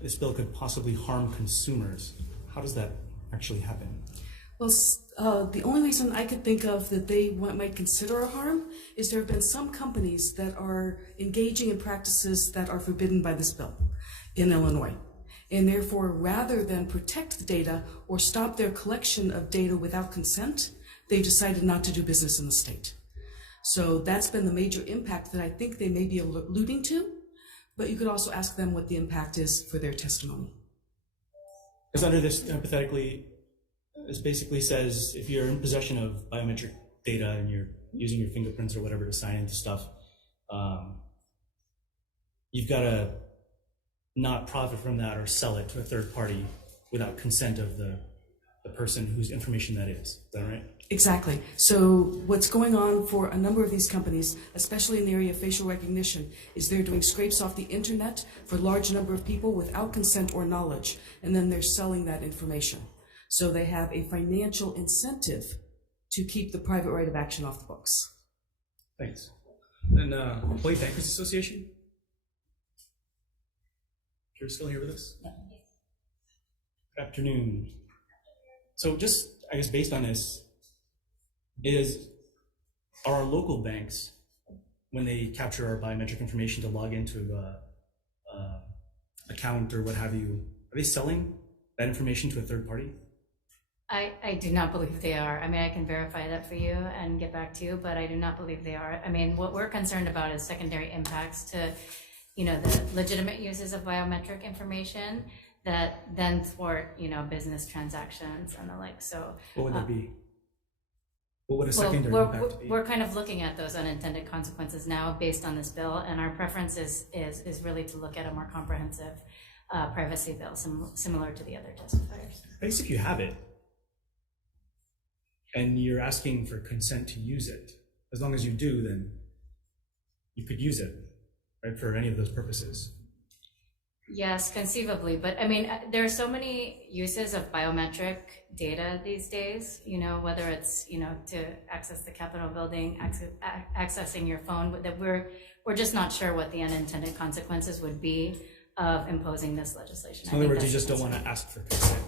this bill could possibly harm consumers. How does that actually happen? Well, the only reason I could think of that they might consider a harm is there have been some companies that are engaging in practices that are forbidden by this bill in Illinois. And therefore, rather than protect the data or stop their collection of data without consent, they've decided not to do business in the state. So that's been the major impact that I think they may be alluding to, but you could also ask them what the impact is for their testimony. Because under this, hypothetically, this basically says if you're in possession of biometric data and you're using your fingerprints or whatever to sign into stuff, you've got to not profit from that or sell it to a third party without consent of the person whose information that is. Is that right? Exactly. So what's going on for a number of these companies, especially in the area of facial recognition, is they're doing scrapes off the internet for a large number of people without consent or knowledge, and then they're selling that information. So they have a financial incentive to keep the private right of action off the books. Thanks. And Hawai'i Bankers Association? You're still here with us? Yeah. Good afternoon. So just, I guess, based on this, are our local banks, when they capture our biometric information to log into account or what have you, are they selling that information to a third party? I do not believe they are. I mean, I can verify that for you and get back to you, but I do not believe they are. I mean, what we're concerned about is secondary impacts to, you know, the legitimate uses of biometric information that then thwart, you know, business transactions and the like. So what would that be? What would a secondary impact be? We're kind of looking at those unintended consequences now based on this bill, and our preference is really to look at a more comprehensive privacy bill, similar to the other testifiers. I guess if you have it, and you're asking for consent to use it, as long as you do, then you could use it, right, for any of those purposes. Yes, conceivably, but I mean, there are so many uses of biometric data these days, you know, whether it's, you know, to access the Capitol building, accessing your phone, that we're just not sure what the unintended consequences would be of imposing this legislation. So in other words, you just don't want to ask for consent.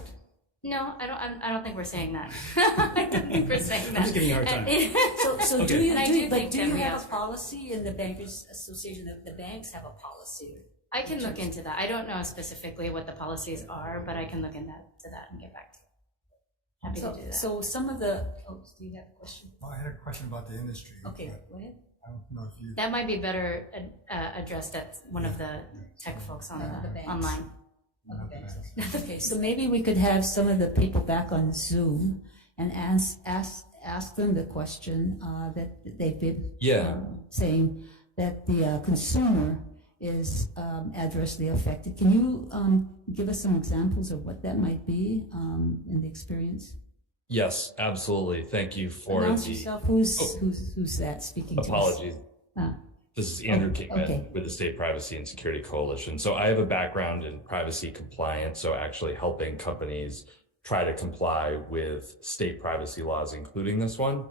No, I don't think we're saying that. I don't think we're saying that. I'm just giving you a hard time. So Okay. do you think do you that have a policy in the Bankers Association that the banks have a policy? I can look into that. I don't know specifically what the policies are, but I can look into that and get back to you. Happy to do that. So some of the, do you have a question? Well, I had a question about the industry. Okay, go ahead. I don't know if you. That might be better addressed at one of the tech folks on the banks. online. Okay, so maybe we could have some of the people back on Zoom and ask them the question that they've been saying that the consumer is adversely affected. Can you give us some examples of what that might be in the experience? Yes, absolutely. Thank you for Announce yourself. Who's that speaking apologies. to us? This is Andrew Kingman okay. with the State Privacy and Security Coalition. So I have a background in privacy compliance, so actually helping companies try to comply with state privacy laws, including this one.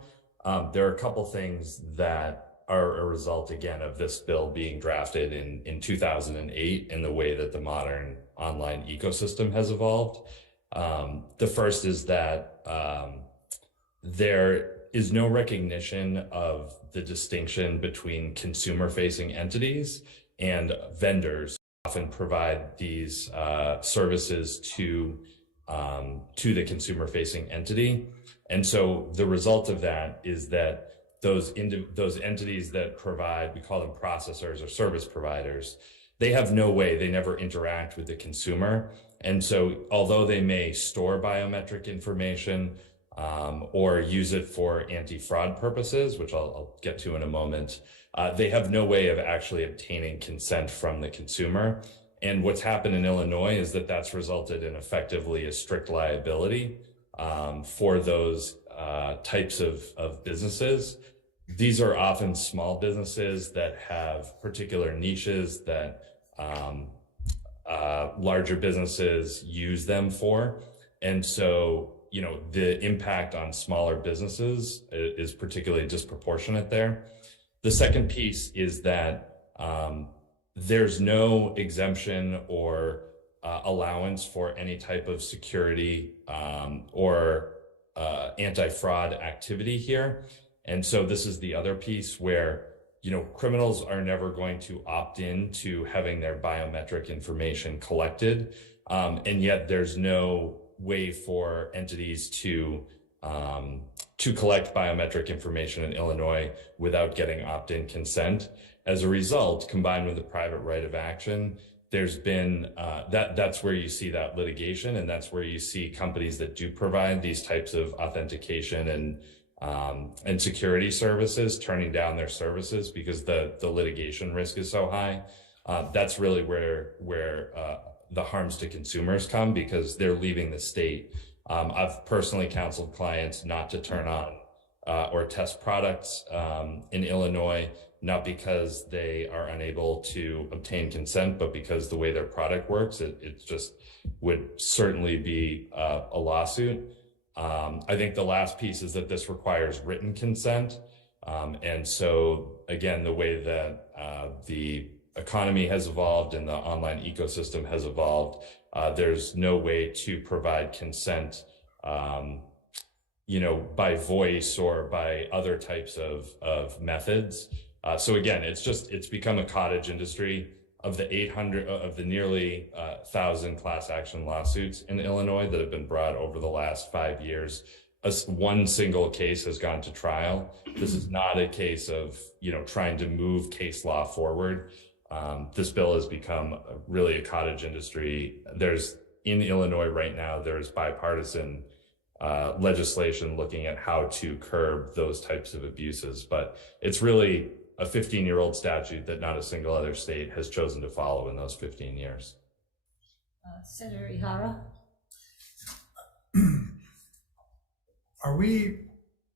There are a couple things that are a result, again, of this bill being drafted in 2008 and the way that the modern online ecosystem has evolved. The first is that there is no recognition of the distinction between consumer-facing entities and vendors who often provide these services to the consumer-facing entity. And so the result of that is that those entities that provide, we call them processors or service providers, they have no way, they never interact with the consumer. And so although they may store biometric information or use it for anti-fraud purposes, which I'll get to in a moment, they have no way of actually obtaining consent from the consumer. And what's happened in Illinois is that that's resulted in effectively a strict liability for those types of businesses. These are often small businesses that have particular niches that larger businesses use them for. And so, you know, the impact on smaller businesses is particularly disproportionate there. The second piece is that there's no exemption or allowance for any type of security or anti-fraud activity here. And so this is the other piece where, criminals are never going to opt in to having their biometric information collected. And yet there's no way for entities to collect biometric information in Illinois without getting opt-in consent. As a result, combined with the private right of action, there's been that's where you see that litigation, and that's where you see companies that do provide these types of authentication and security services turning down their services because the litigation risk is so high. That's really where the harms to consumers come, because they're leaving the state. I've personally counseled clients not to turn on or test products in Illinois, not because they are unable to obtain consent, but because the way their product works, it just would certainly be a lawsuit. I think the last piece is that this requires written consent. And so again, the way that the economy has evolved and the online ecosystem has evolved, there's no way to provide consent by voice or by other types of methods. So again, it's become a cottage industry. Of the nearly 1,000 class action lawsuits in Illinois that have been brought over the last 5 years, one single case has gone to trial. This is not a case of, trying to move case law forward. This bill has become really a cottage industry. In Illinois right now, there's bipartisan legislation looking at how to curb those types of abuses, but it's really a 15-year-old statute that not a single other state has chosen to follow in those 15 years. Senator Ihara?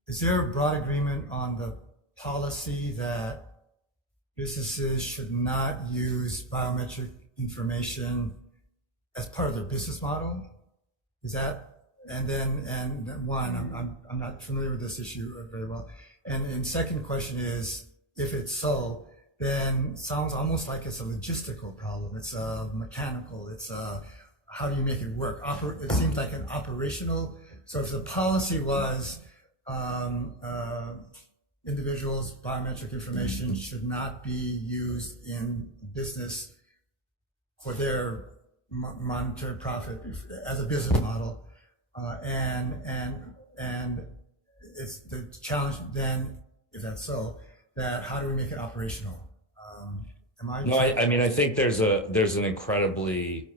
Is there a broad agreement on the policy that businesses should not use biometric information as part of their business model? Is that, and one, I'm not familiar with this issue very well. And second question is, if it's so, then it sounds almost like it's a logistical problem. It's a mechanical, it's a, how do you make it work? It seems like an operational. So if the policy was individuals' biometric information should not be used in business for their monetary profit as a business model, and it's the challenge then, if that's so, that how do we make it operational? I think there's an incredibly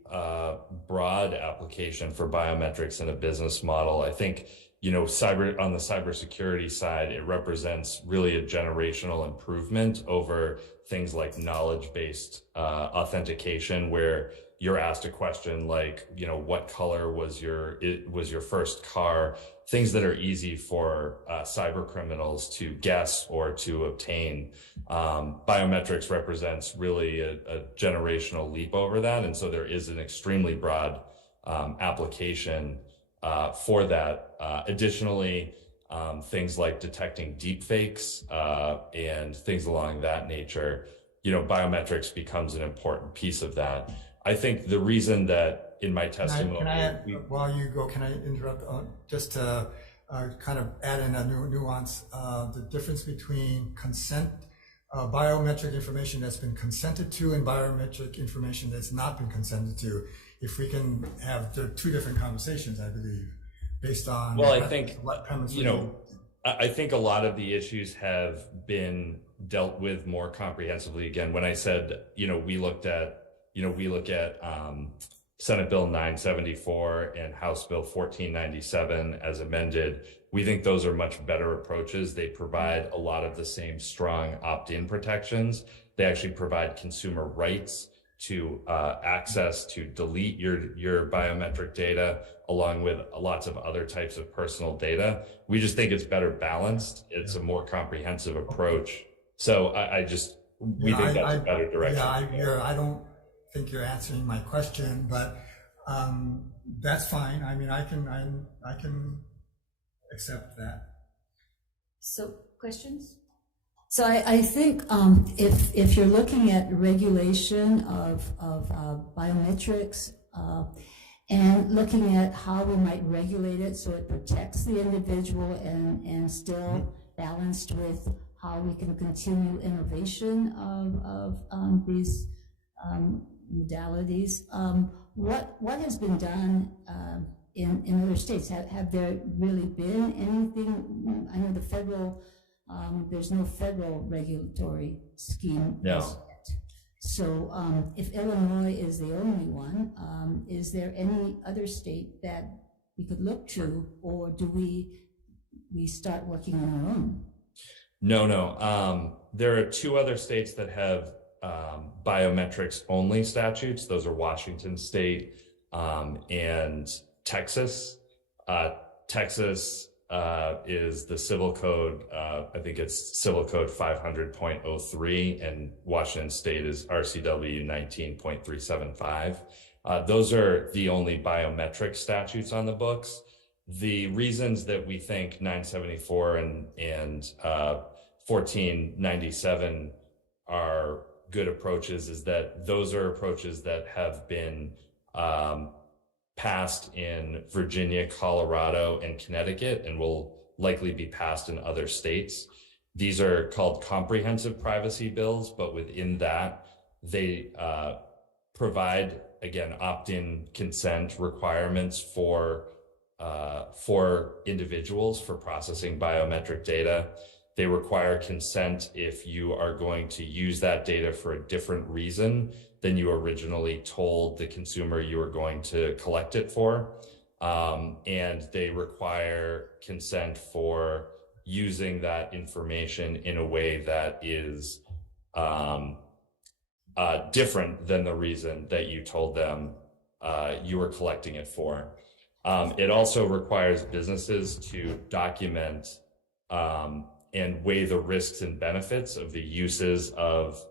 broad application for biometrics in a business model. I think, on the cybersecurity side, it represents really a generational improvement over things like knowledge-based authentication, where you're asked a question like, what color was your first car? Things that are easy for cyber criminals to guess or to obtain. Biometrics represents really a generational leap over that. And so there is an extremely broad application for that. Additionally, things like detecting deepfakes and things along that nature, biometrics becomes an important piece of that. I think the reason that in my testimony... While you go, can I interrupt just to kind of add in a nuance, the difference between biometric information that's been consented to and biometric information that's not been consented to, if we can have the two different conversations, I believe, based on what premise. I think a lot of the issues have been dealt with more comprehensively. Again, when I said, we look at Senate Bill 974 and House Bill 1497 as amended, we think those are much better approaches. They provide a lot of the same strong opt-in protections. They actually provide consumer rights to access to delete your biometric data, along with lots of other types of personal data. We just think it's better balanced. It's a more comprehensive approach. So we think that's a better direction. I don't think you're answering my question, but that's fine. I mean, I can accept that. So, questions? So I think if you're looking at regulation of biometrics, and looking at how we might regulate it so it protects the individual and still balanced with how we can continue innovation of these modalities. What has been done in other states? Have there really been anything? I know the federal, there's no federal regulatory scheme. No. as yet. So if Illinois is the only one, is there any other state that we could look to, or do we start working on our own? No. There are two other states that have biometrics only statutes. Those are Washington State and Texas. Texas is the civil code. I think it's civil code 500.03, and Washington State is RCW 19.375. Those are the only biometric statutes on the books. The reasons that we think 974 and 1497 are good approaches is that those are approaches that have been passed in Virginia, Colorado, and Connecticut, and will likely be passed in other states. These are called comprehensive privacy bills, but within that, they provide, again, opt-in consent requirements for individuals for processing biometric data. They require consent if you are going to use that data for a different reason than you originally told the consumer you were going to collect it for. And they require consent for using that information in a way that is different than the reason that you told them you were collecting it for. It also requires businesses to document and weigh the risks and benefits of the uses of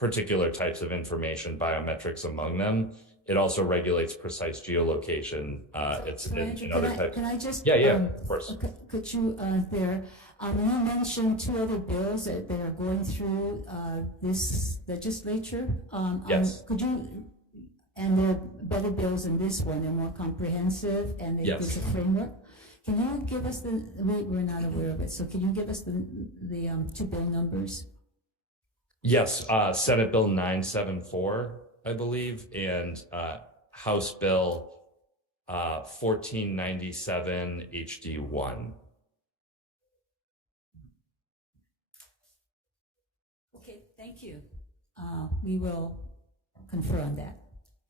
particular types of information, biometrics among them. It also regulates precise geolocation. It's in other types. Can I just? Yeah, of course. Could you, you mentioned two other bills that are going through this legislature. Yes. Could you, and there are better bills than this one, they're more comprehensive and there's a framework. Can you give us we're not aware of it, so can you give us the two bill numbers? Yes, Senate Bill 974, I believe, and House Bill 1497 HD1. Okay, thank you. We will confer on that.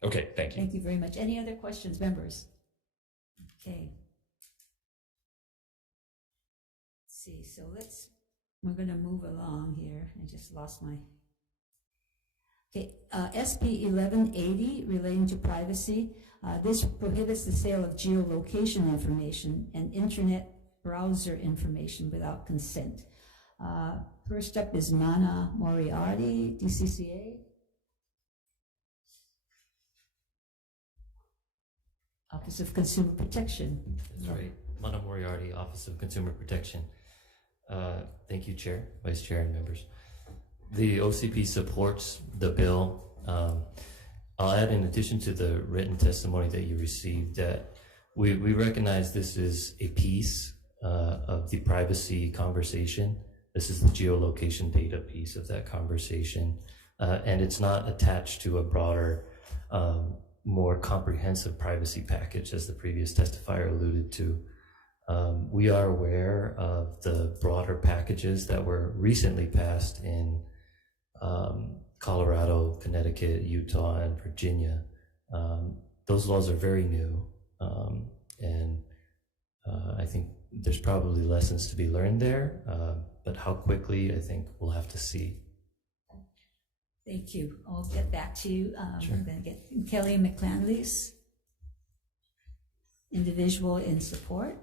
Okay, thank you. Thank you very much. Any other questions, members? Okay. Let's see, so we're going to move along here. I just lost my. Okay, SB 1180 relating to privacy. This prohibits the sale of geolocation information and internet browser information without consent. First up is Mana Moriarty, DCCA. Office of Consumer Protection. That's right, Mana Moriarty, Office of Consumer Protection. Thank you, Chair, Vice Chair, and members. The OCP supports the bill. I'll add, in addition to the written testimony that you received, that we recognize this is a piece of the privacy conversation. This is the geolocation data piece of that conversation, and it's not attached to a broader, more comprehensive privacy package, as the previous testifier alluded to. We are aware of the broader packages that were recently passed in Colorado, Connecticut, Utah, and Virginia. Those laws are very new, and I think there's probably lessons to be learned there, but how quickly, I think we'll have to see. Thank you. I'll get back to you. Sure. I'm going to get Kelly McClandley's individual in support.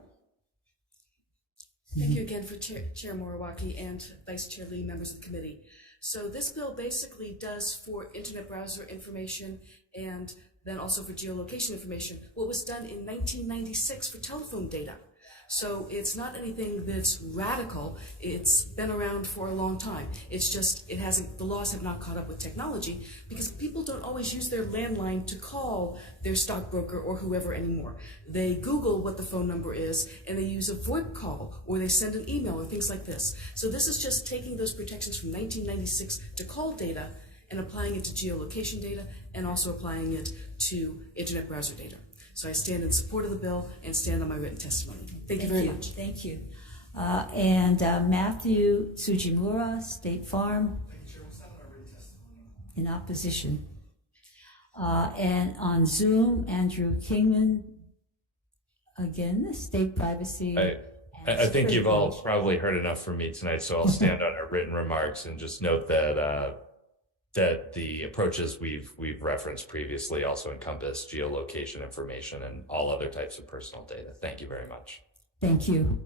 Thank you again for Chair Moriwaki and Vice Chair Lee, members of the committee. So this bill basically does for internet browser information and then also for geolocation information what was done in 1996 for telephone data. So it's not anything that's radical. It's been around for a long time. It's just, the laws have not caught up with technology because people don't always use their landline to call their stockbroker or whoever anymore. They Google what the phone number is and they use a VoIP call or they send an email or things like this. So this is just taking those protections from 1996 to call data and applying it to geolocation data and also applying it to internet browser data. So I stand in support of the bill and stand on my written testimony. Thank you very much. Thank you. And Matthew Tsujimura, State Farm, in opposition. And on Zoom, Andrew Kingman, again, State Privacy. I think you've all probably heard enough from me tonight, so I'll stand on our written remarks and just note that that the approaches we've referenced previously also encompass geolocation information and all other types of personal data. Thank you very much. Thank you.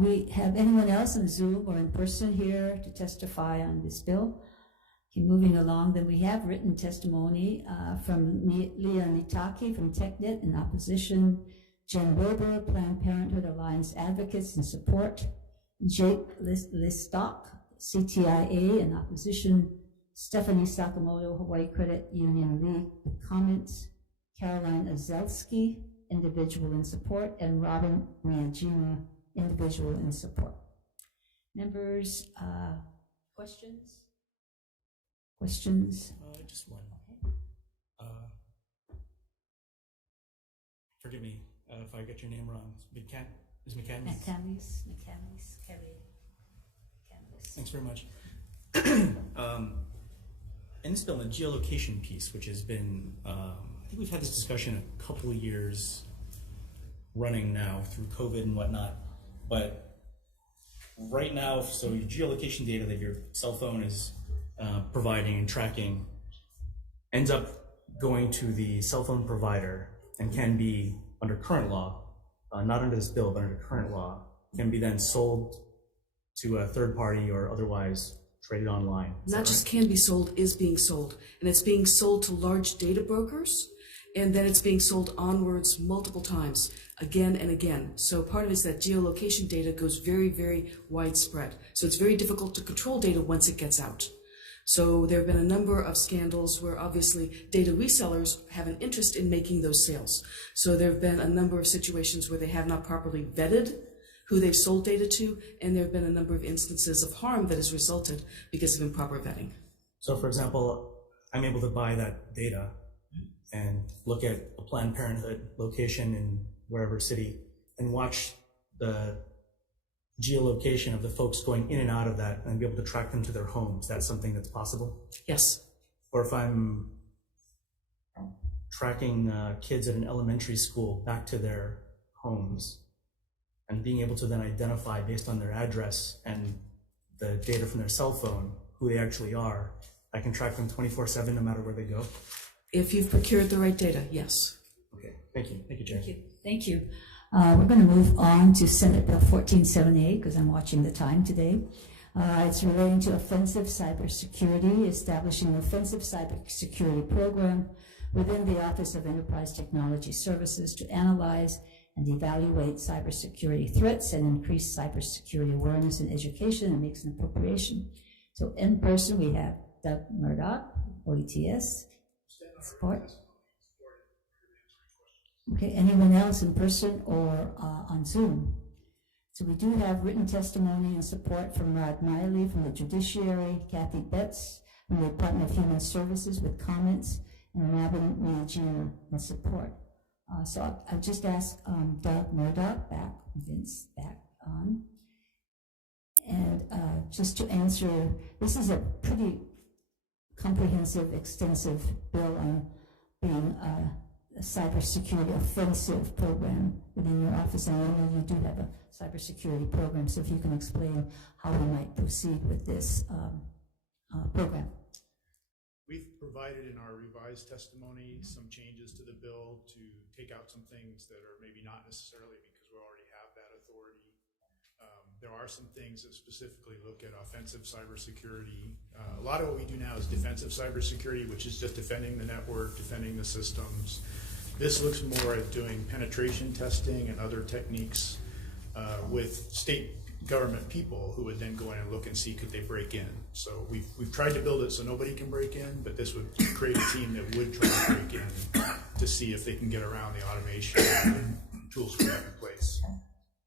We have anyone else on Zoom or in person here to testify on this bill? Okay, moving along, then we have written testimony from Leah Nitaki from TechNet in opposition, Jen Wilbur, Planned Parenthood Alliance Advocates in support, Jake Listock, CTIA in opposition, Stephanie Sakamoto, Hawaii Credit Union League with comments, Caroline Azelski, individual in support, and Robin Miyajima, individual in support. Members, questions? Questions? Just one. Forgive me if I get your name wrong. Is McCandless? Kelly. Thanks very much. And still the geolocation piece, which has been, I think we've had this discussion a couple of years running now through COVID and whatnot, but right now, so your geolocation data that your cell phone is providing and tracking ends up going to the cell phone provider and can be, under current law, not under this bill, but under current law, can be then sold to a third party or otherwise traded online. Not just can be sold, is being sold. And it's being sold to large data brokers, and then it's being sold onwards multiple times, again and again. So part of it is that geolocation data goes very, very widespread. So it's very difficult to control data once it gets out. So there have been a number of scandals where obviously data resellers have an interest in making those sales. So there have been a number of situations where they have not properly vetted who they've sold data to, and there have been a number of instances of harm that has resulted because of improper vetting. So for example, I'm able to buy that data and look at a Planned Parenthood location in wherever city and watch the geolocation of the folks going in and out of that and be able to track them to their homes. That's something that's possible? Yes. Or if I'm tracking kids at an elementary school back to their homes and being able to then identify based on their address and the data from their cell phone who they actually are, I can track them 24/7 no matter where they go? If you've procured the right data, yes. Okay, thank you. Thank you, Chair. Thank you. We're going to move on to Senate Bill 1478 because I'm watching the time today. It's relating to offensive cybersecurity, establishing an offensive cybersecurity program within the Office of Enterprise Technology Services to analyze and evaluate cybersecurity threats and increase cybersecurity awareness and education, and makes an appropriation. So in person, we have Doug Murdoch, OETS, support. Okay, anyone else in person or on Zoom? So we do have written testimony and support from Rod Miley from the Judiciary, Kathy Betts from the Department of Human Services with comments, and Robin Miyajima in support. So I'll just ask Doug Murdoch back, Vince back on. And just to answer, this is a pretty comprehensive, extensive bill on being a cybersecurity offensive program within your office. And I know you do have a cybersecurity program, so if you can explain how we might proceed with this program. We've provided in our revised testimony some changes to the bill to take out some things that are maybe not necessarily because we already have that authority. There are some things that specifically look at offensive cybersecurity. A lot of what we do now is defensive cybersecurity, which is just defending the network, defending the systems. This looks more at doing penetration testing and other techniques with state government people who would then go in and look and see could they break in. So we've tried to build it so nobody can break in, but this would create a team that would try to break in to see if they can get around the automation and the tools we have in place.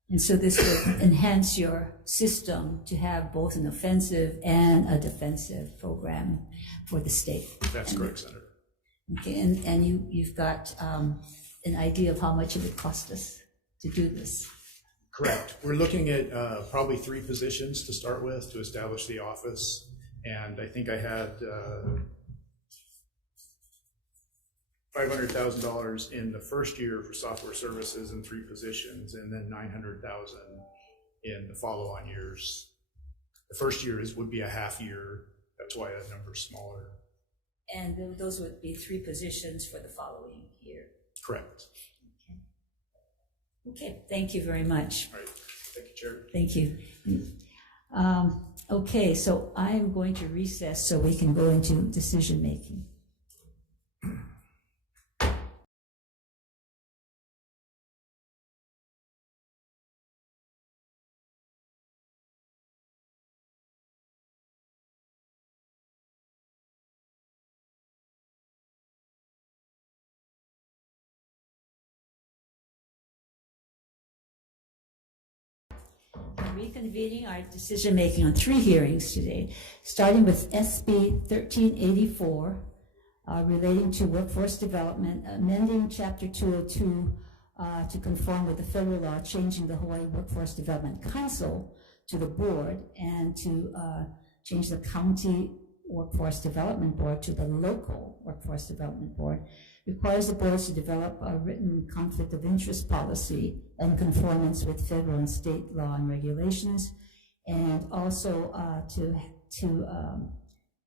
And so this would enhance your system to have both an offensive and a defensive program for the state. That's correct, Senator. Okay, and you've got an idea of how much it would cost us to do this. Correct. We're looking at probably 3 positions to start with to establish the office. And I think I had $500,000 in the first year for software services and 3 positions, and then $900,000 in the follow-on years. The first year would be a half year. That's why that number's smaller. And those would be 3 positions for the following year. Correct. Okay, thank you very much. All right. Thank you, Chair. Thank you. Okay, so I'm going to recess so we can go into decision making. Reconvening our decision-making on 3 hearings today, starting with SB 1384, relating to workforce development, amending Chapter 202 to conform with the federal law, changing the Hawaii Workforce Development Council to the board, and to change the County Workforce Development Board to the local Workforce Development Board, requires the boards to develop a written conflict of interest policy in conformance with federal and state law and regulations, and also to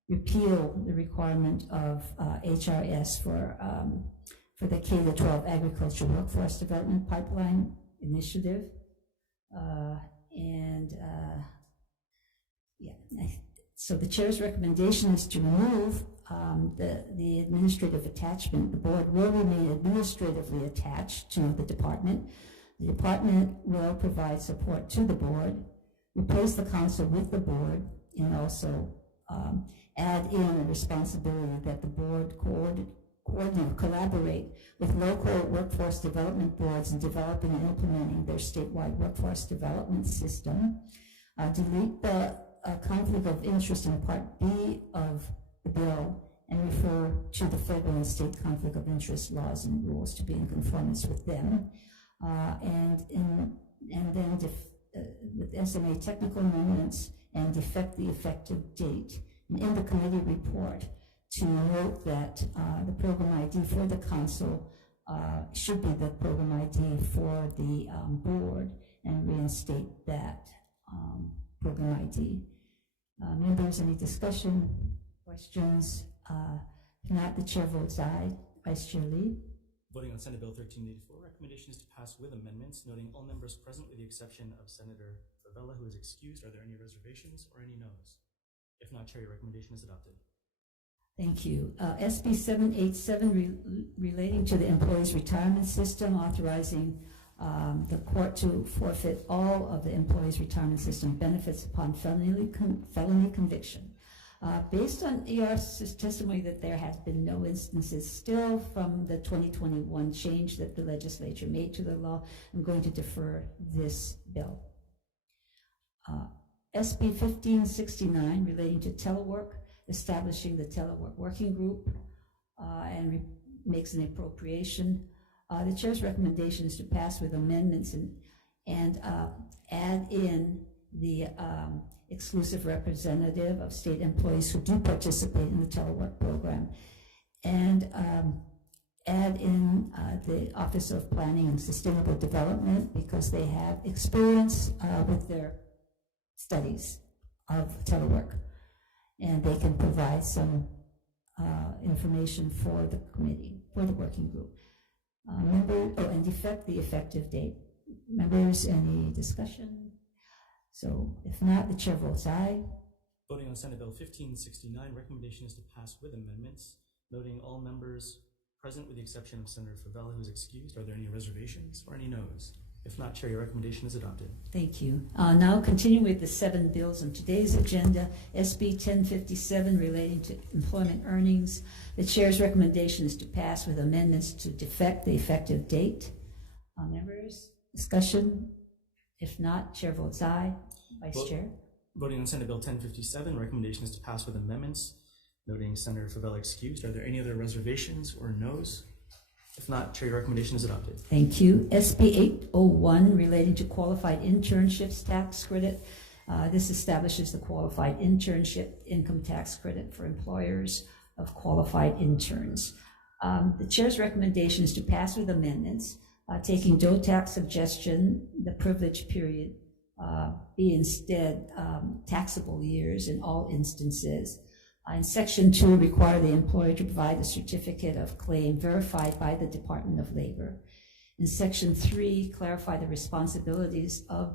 repeal the requirement of HRS for the K-12 Agricultural Workforce Development Pipeline Initiative, so the chair's recommendation is to remove the administrative attachment. The board will remain administratively attached to the department. The department will provide support to the board, replace the council with the board, and also add in a responsibility that the board collaborate with local workforce development boards in developing and implementing their statewide workforce development system. Delete the conflict of interest in Part B of the bill and refer to the federal and state conflict of interest laws and rules to be in conformance with them. And then with SMA technical amendments and defect the effective date. And in the committee report, to note that the program ID for the council should be the program ID for the board, and reinstate that program ID. Members, any discussion, questions? If not, the chair votes aye. Vice Chair Lee? Voting on Senate Bill 1384, recommendation is to pass with amendments, noting all members present with the exception of Senator Favela, who is excused. Are there any reservations or any noes? If not, Chair, your recommendation is adopted. Thank you. SB 787 relating to the employees' retirement system, authorizing the court to forfeit all of the employees' retirement system benefits upon felony conviction. Based on ER's testimony that there has been no instances still from the 2021 change that the legislature made to the law, I'm going to defer this bill. SB 1569 relating to telework, establishing the telework working group, and makes an appropriation. The chair's recommendation is to pass with amendments and add in the exclusive representative of state employees who do participate in the telework program, and add in the Office of Planning and Sustainable Development, because they have experience with their studies of telework, and they can provide some information for the committee, for the working group. And defect the effective date. Members, any discussion? So if not, the chair votes aye. Voting on Senate Bill 1569, recommendation is to pass with amendments, noting all members present with the exception of Senator Favela, who is excused. Are there any reservations or any noes? If not, Chair, your recommendation is adopted. Thank you. Now continuing with the 7 bills on today's agenda, SB 1057 relating to employment earnings. The Chair's recommendation is to pass with amendments to defect the effective date. Members, discussion? If not, Chair votes aye. Vice Chair? Voting on Senate Bill 1057, recommendation is to pass with amendments, noting Senator Favela excused. Are there any other reservations or noes? If not, Chair, your recommendation is adopted. Thank you. SB 801 relating to qualified internships tax credit. This establishes the qualified internship income tax credit for employers of qualified interns. The Chair's recommendation is to pass with amendments, taking DOTAC's suggestion, the privilege period be instead taxable years in all instances. In Section 2, require the employer to provide a certificate of claim verified by the Department of Labor. In Section 3, clarify the responsibilities of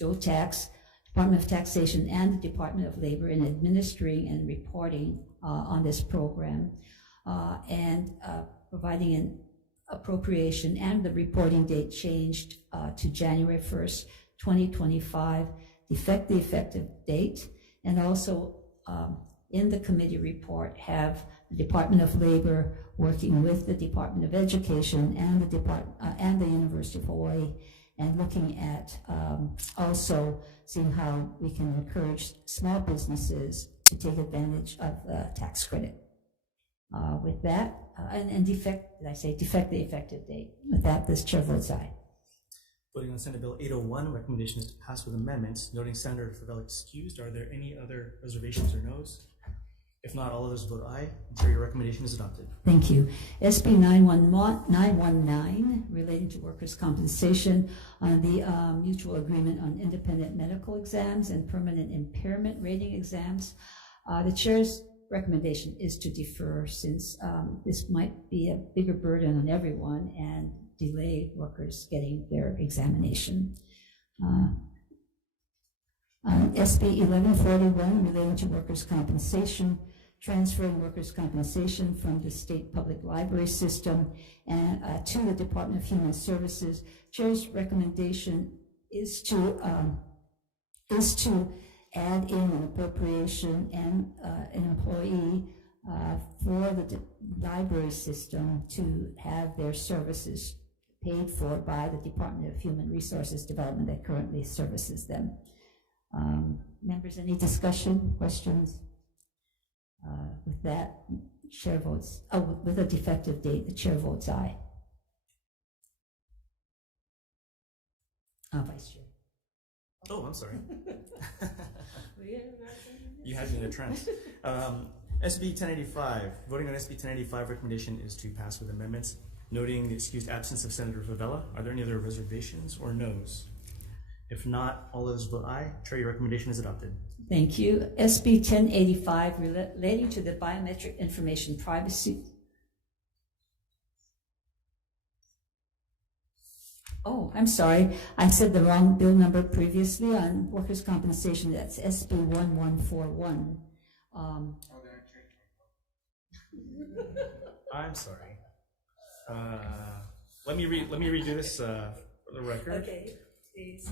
DOTAX, Department of Taxation, and the Department of Labor in administering and reporting on this program, and providing an appropriation and the reporting date changed to January 1st, 2025, defect the effective date, and also in the committee report have the Department of Labor working with the Department of Education and the University of Hawaii, and looking at also seeing how we can encourage small businesses to take advantage of the tax credit. With that, and defect the effective date. With that, this Chair votes aye. Voting on Senate Bill 801, recommendation is to pass with amendments, noting Senator Favela excused. Are there any other reservations or noes? If not, all others vote aye. Chair, your recommendation is adopted. Thank you. SB 919 relating to workers' compensation on the mutual agreement on independent medical exams and permanent impairment rating exams. The Chair's recommendation is to defer, since this might be a bigger burden on everyone and delay workers getting their examination. SB 1141 relating to workers' compensation, transferring workers' compensation from the state public library system and to the Department of Human Services. Chair's recommendation is to add in an appropriation and an employee for the library system to have their services paid for by the Department of Human Resources Development that currently services them. Members, any discussion, questions? With that, Chair votes, with a defective date, the Chair votes aye. Vice Chair. Oh, I'm sorry. You had me in a trance. SB 1085, voting on SB 1085, recommendation is to pass with amendments, noting the excused absence of Senator Favela. Are there any other reservations or noes? If not, all others vote aye. Chair, your recommendation is adopted. Thank you. SB 1085 relating to the biometric information privacy. Oh, I'm sorry. I said the wrong bill number previously on workers' compensation. That's SB 1141. I'm sorry. Let me redo this for the record. Okay, please.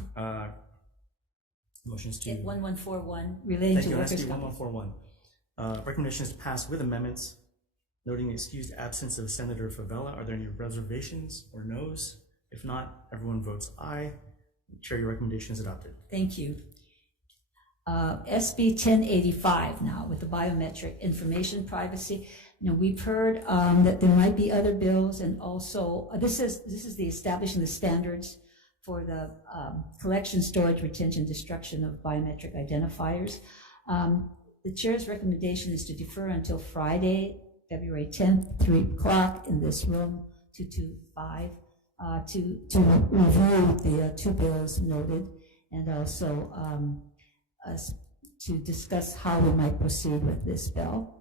Motions to 1141 relating to workers' SB 1141. Recommendation is to pass with amendments, noting the excused absence of Senator Favela. Are there any reservations or noes? If not, everyone votes aye. Chair, your recommendation is adopted. Thank you. SB 1085 now with the biometric information privacy. Now we've heard that there might be other bills, and also this is the establishing the standards for the collection, storage, retention, destruction of biometric identifiers. The Chair's recommendation is to defer until Friday, February 10th, 3 o'clock in this room, 225, to review the 2 bills noted, and also to discuss how we might proceed with this bill.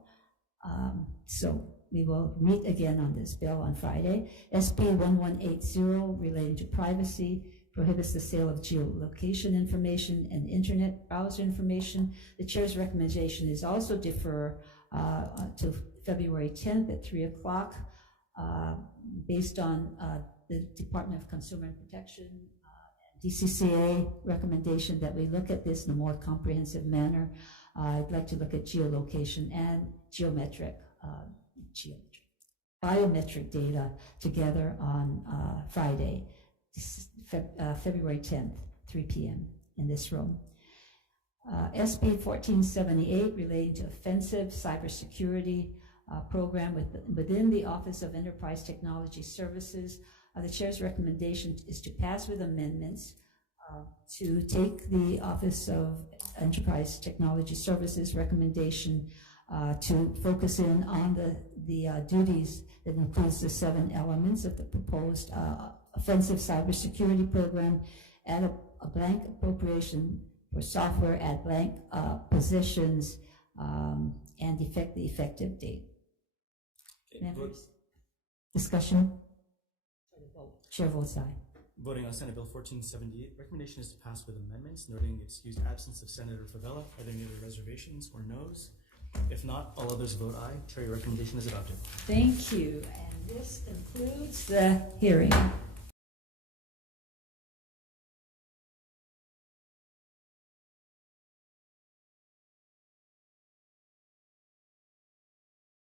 So we will meet again on this bill on Friday. SB 1180 relating to privacy prohibits the sale of geolocation information and internet browser information. The Chair's recommendation is also defer to February 10th at 3 o'clock based on the Department of Consumer Protection DCCA recommendation that we look at this in a more comprehensive manner. I'd like to look at geolocation and biometric data together on Friday, February 10th, 3 p.m. in this room. SB 1478 relating to offensive cybersecurity program within the Office of Enterprise Technology Services. The chair's recommendation is to pass with amendments to take the Office of Enterprise Technology Services recommendation to focus in on the duties that includes the 7 elements of the proposed offensive cybersecurity program, add a blank appropriation for software, add blank positions, and the effective date. Members? Discussion? Chair votes aye. Voting on Senate Bill 1478, recommendation is to pass with amendments, noting the excused absence of Senator Favela. Are there any other reservations or noes? If not, all others vote aye. Chair, your recommendation is adopted. Thank you. And this concludes the hearing.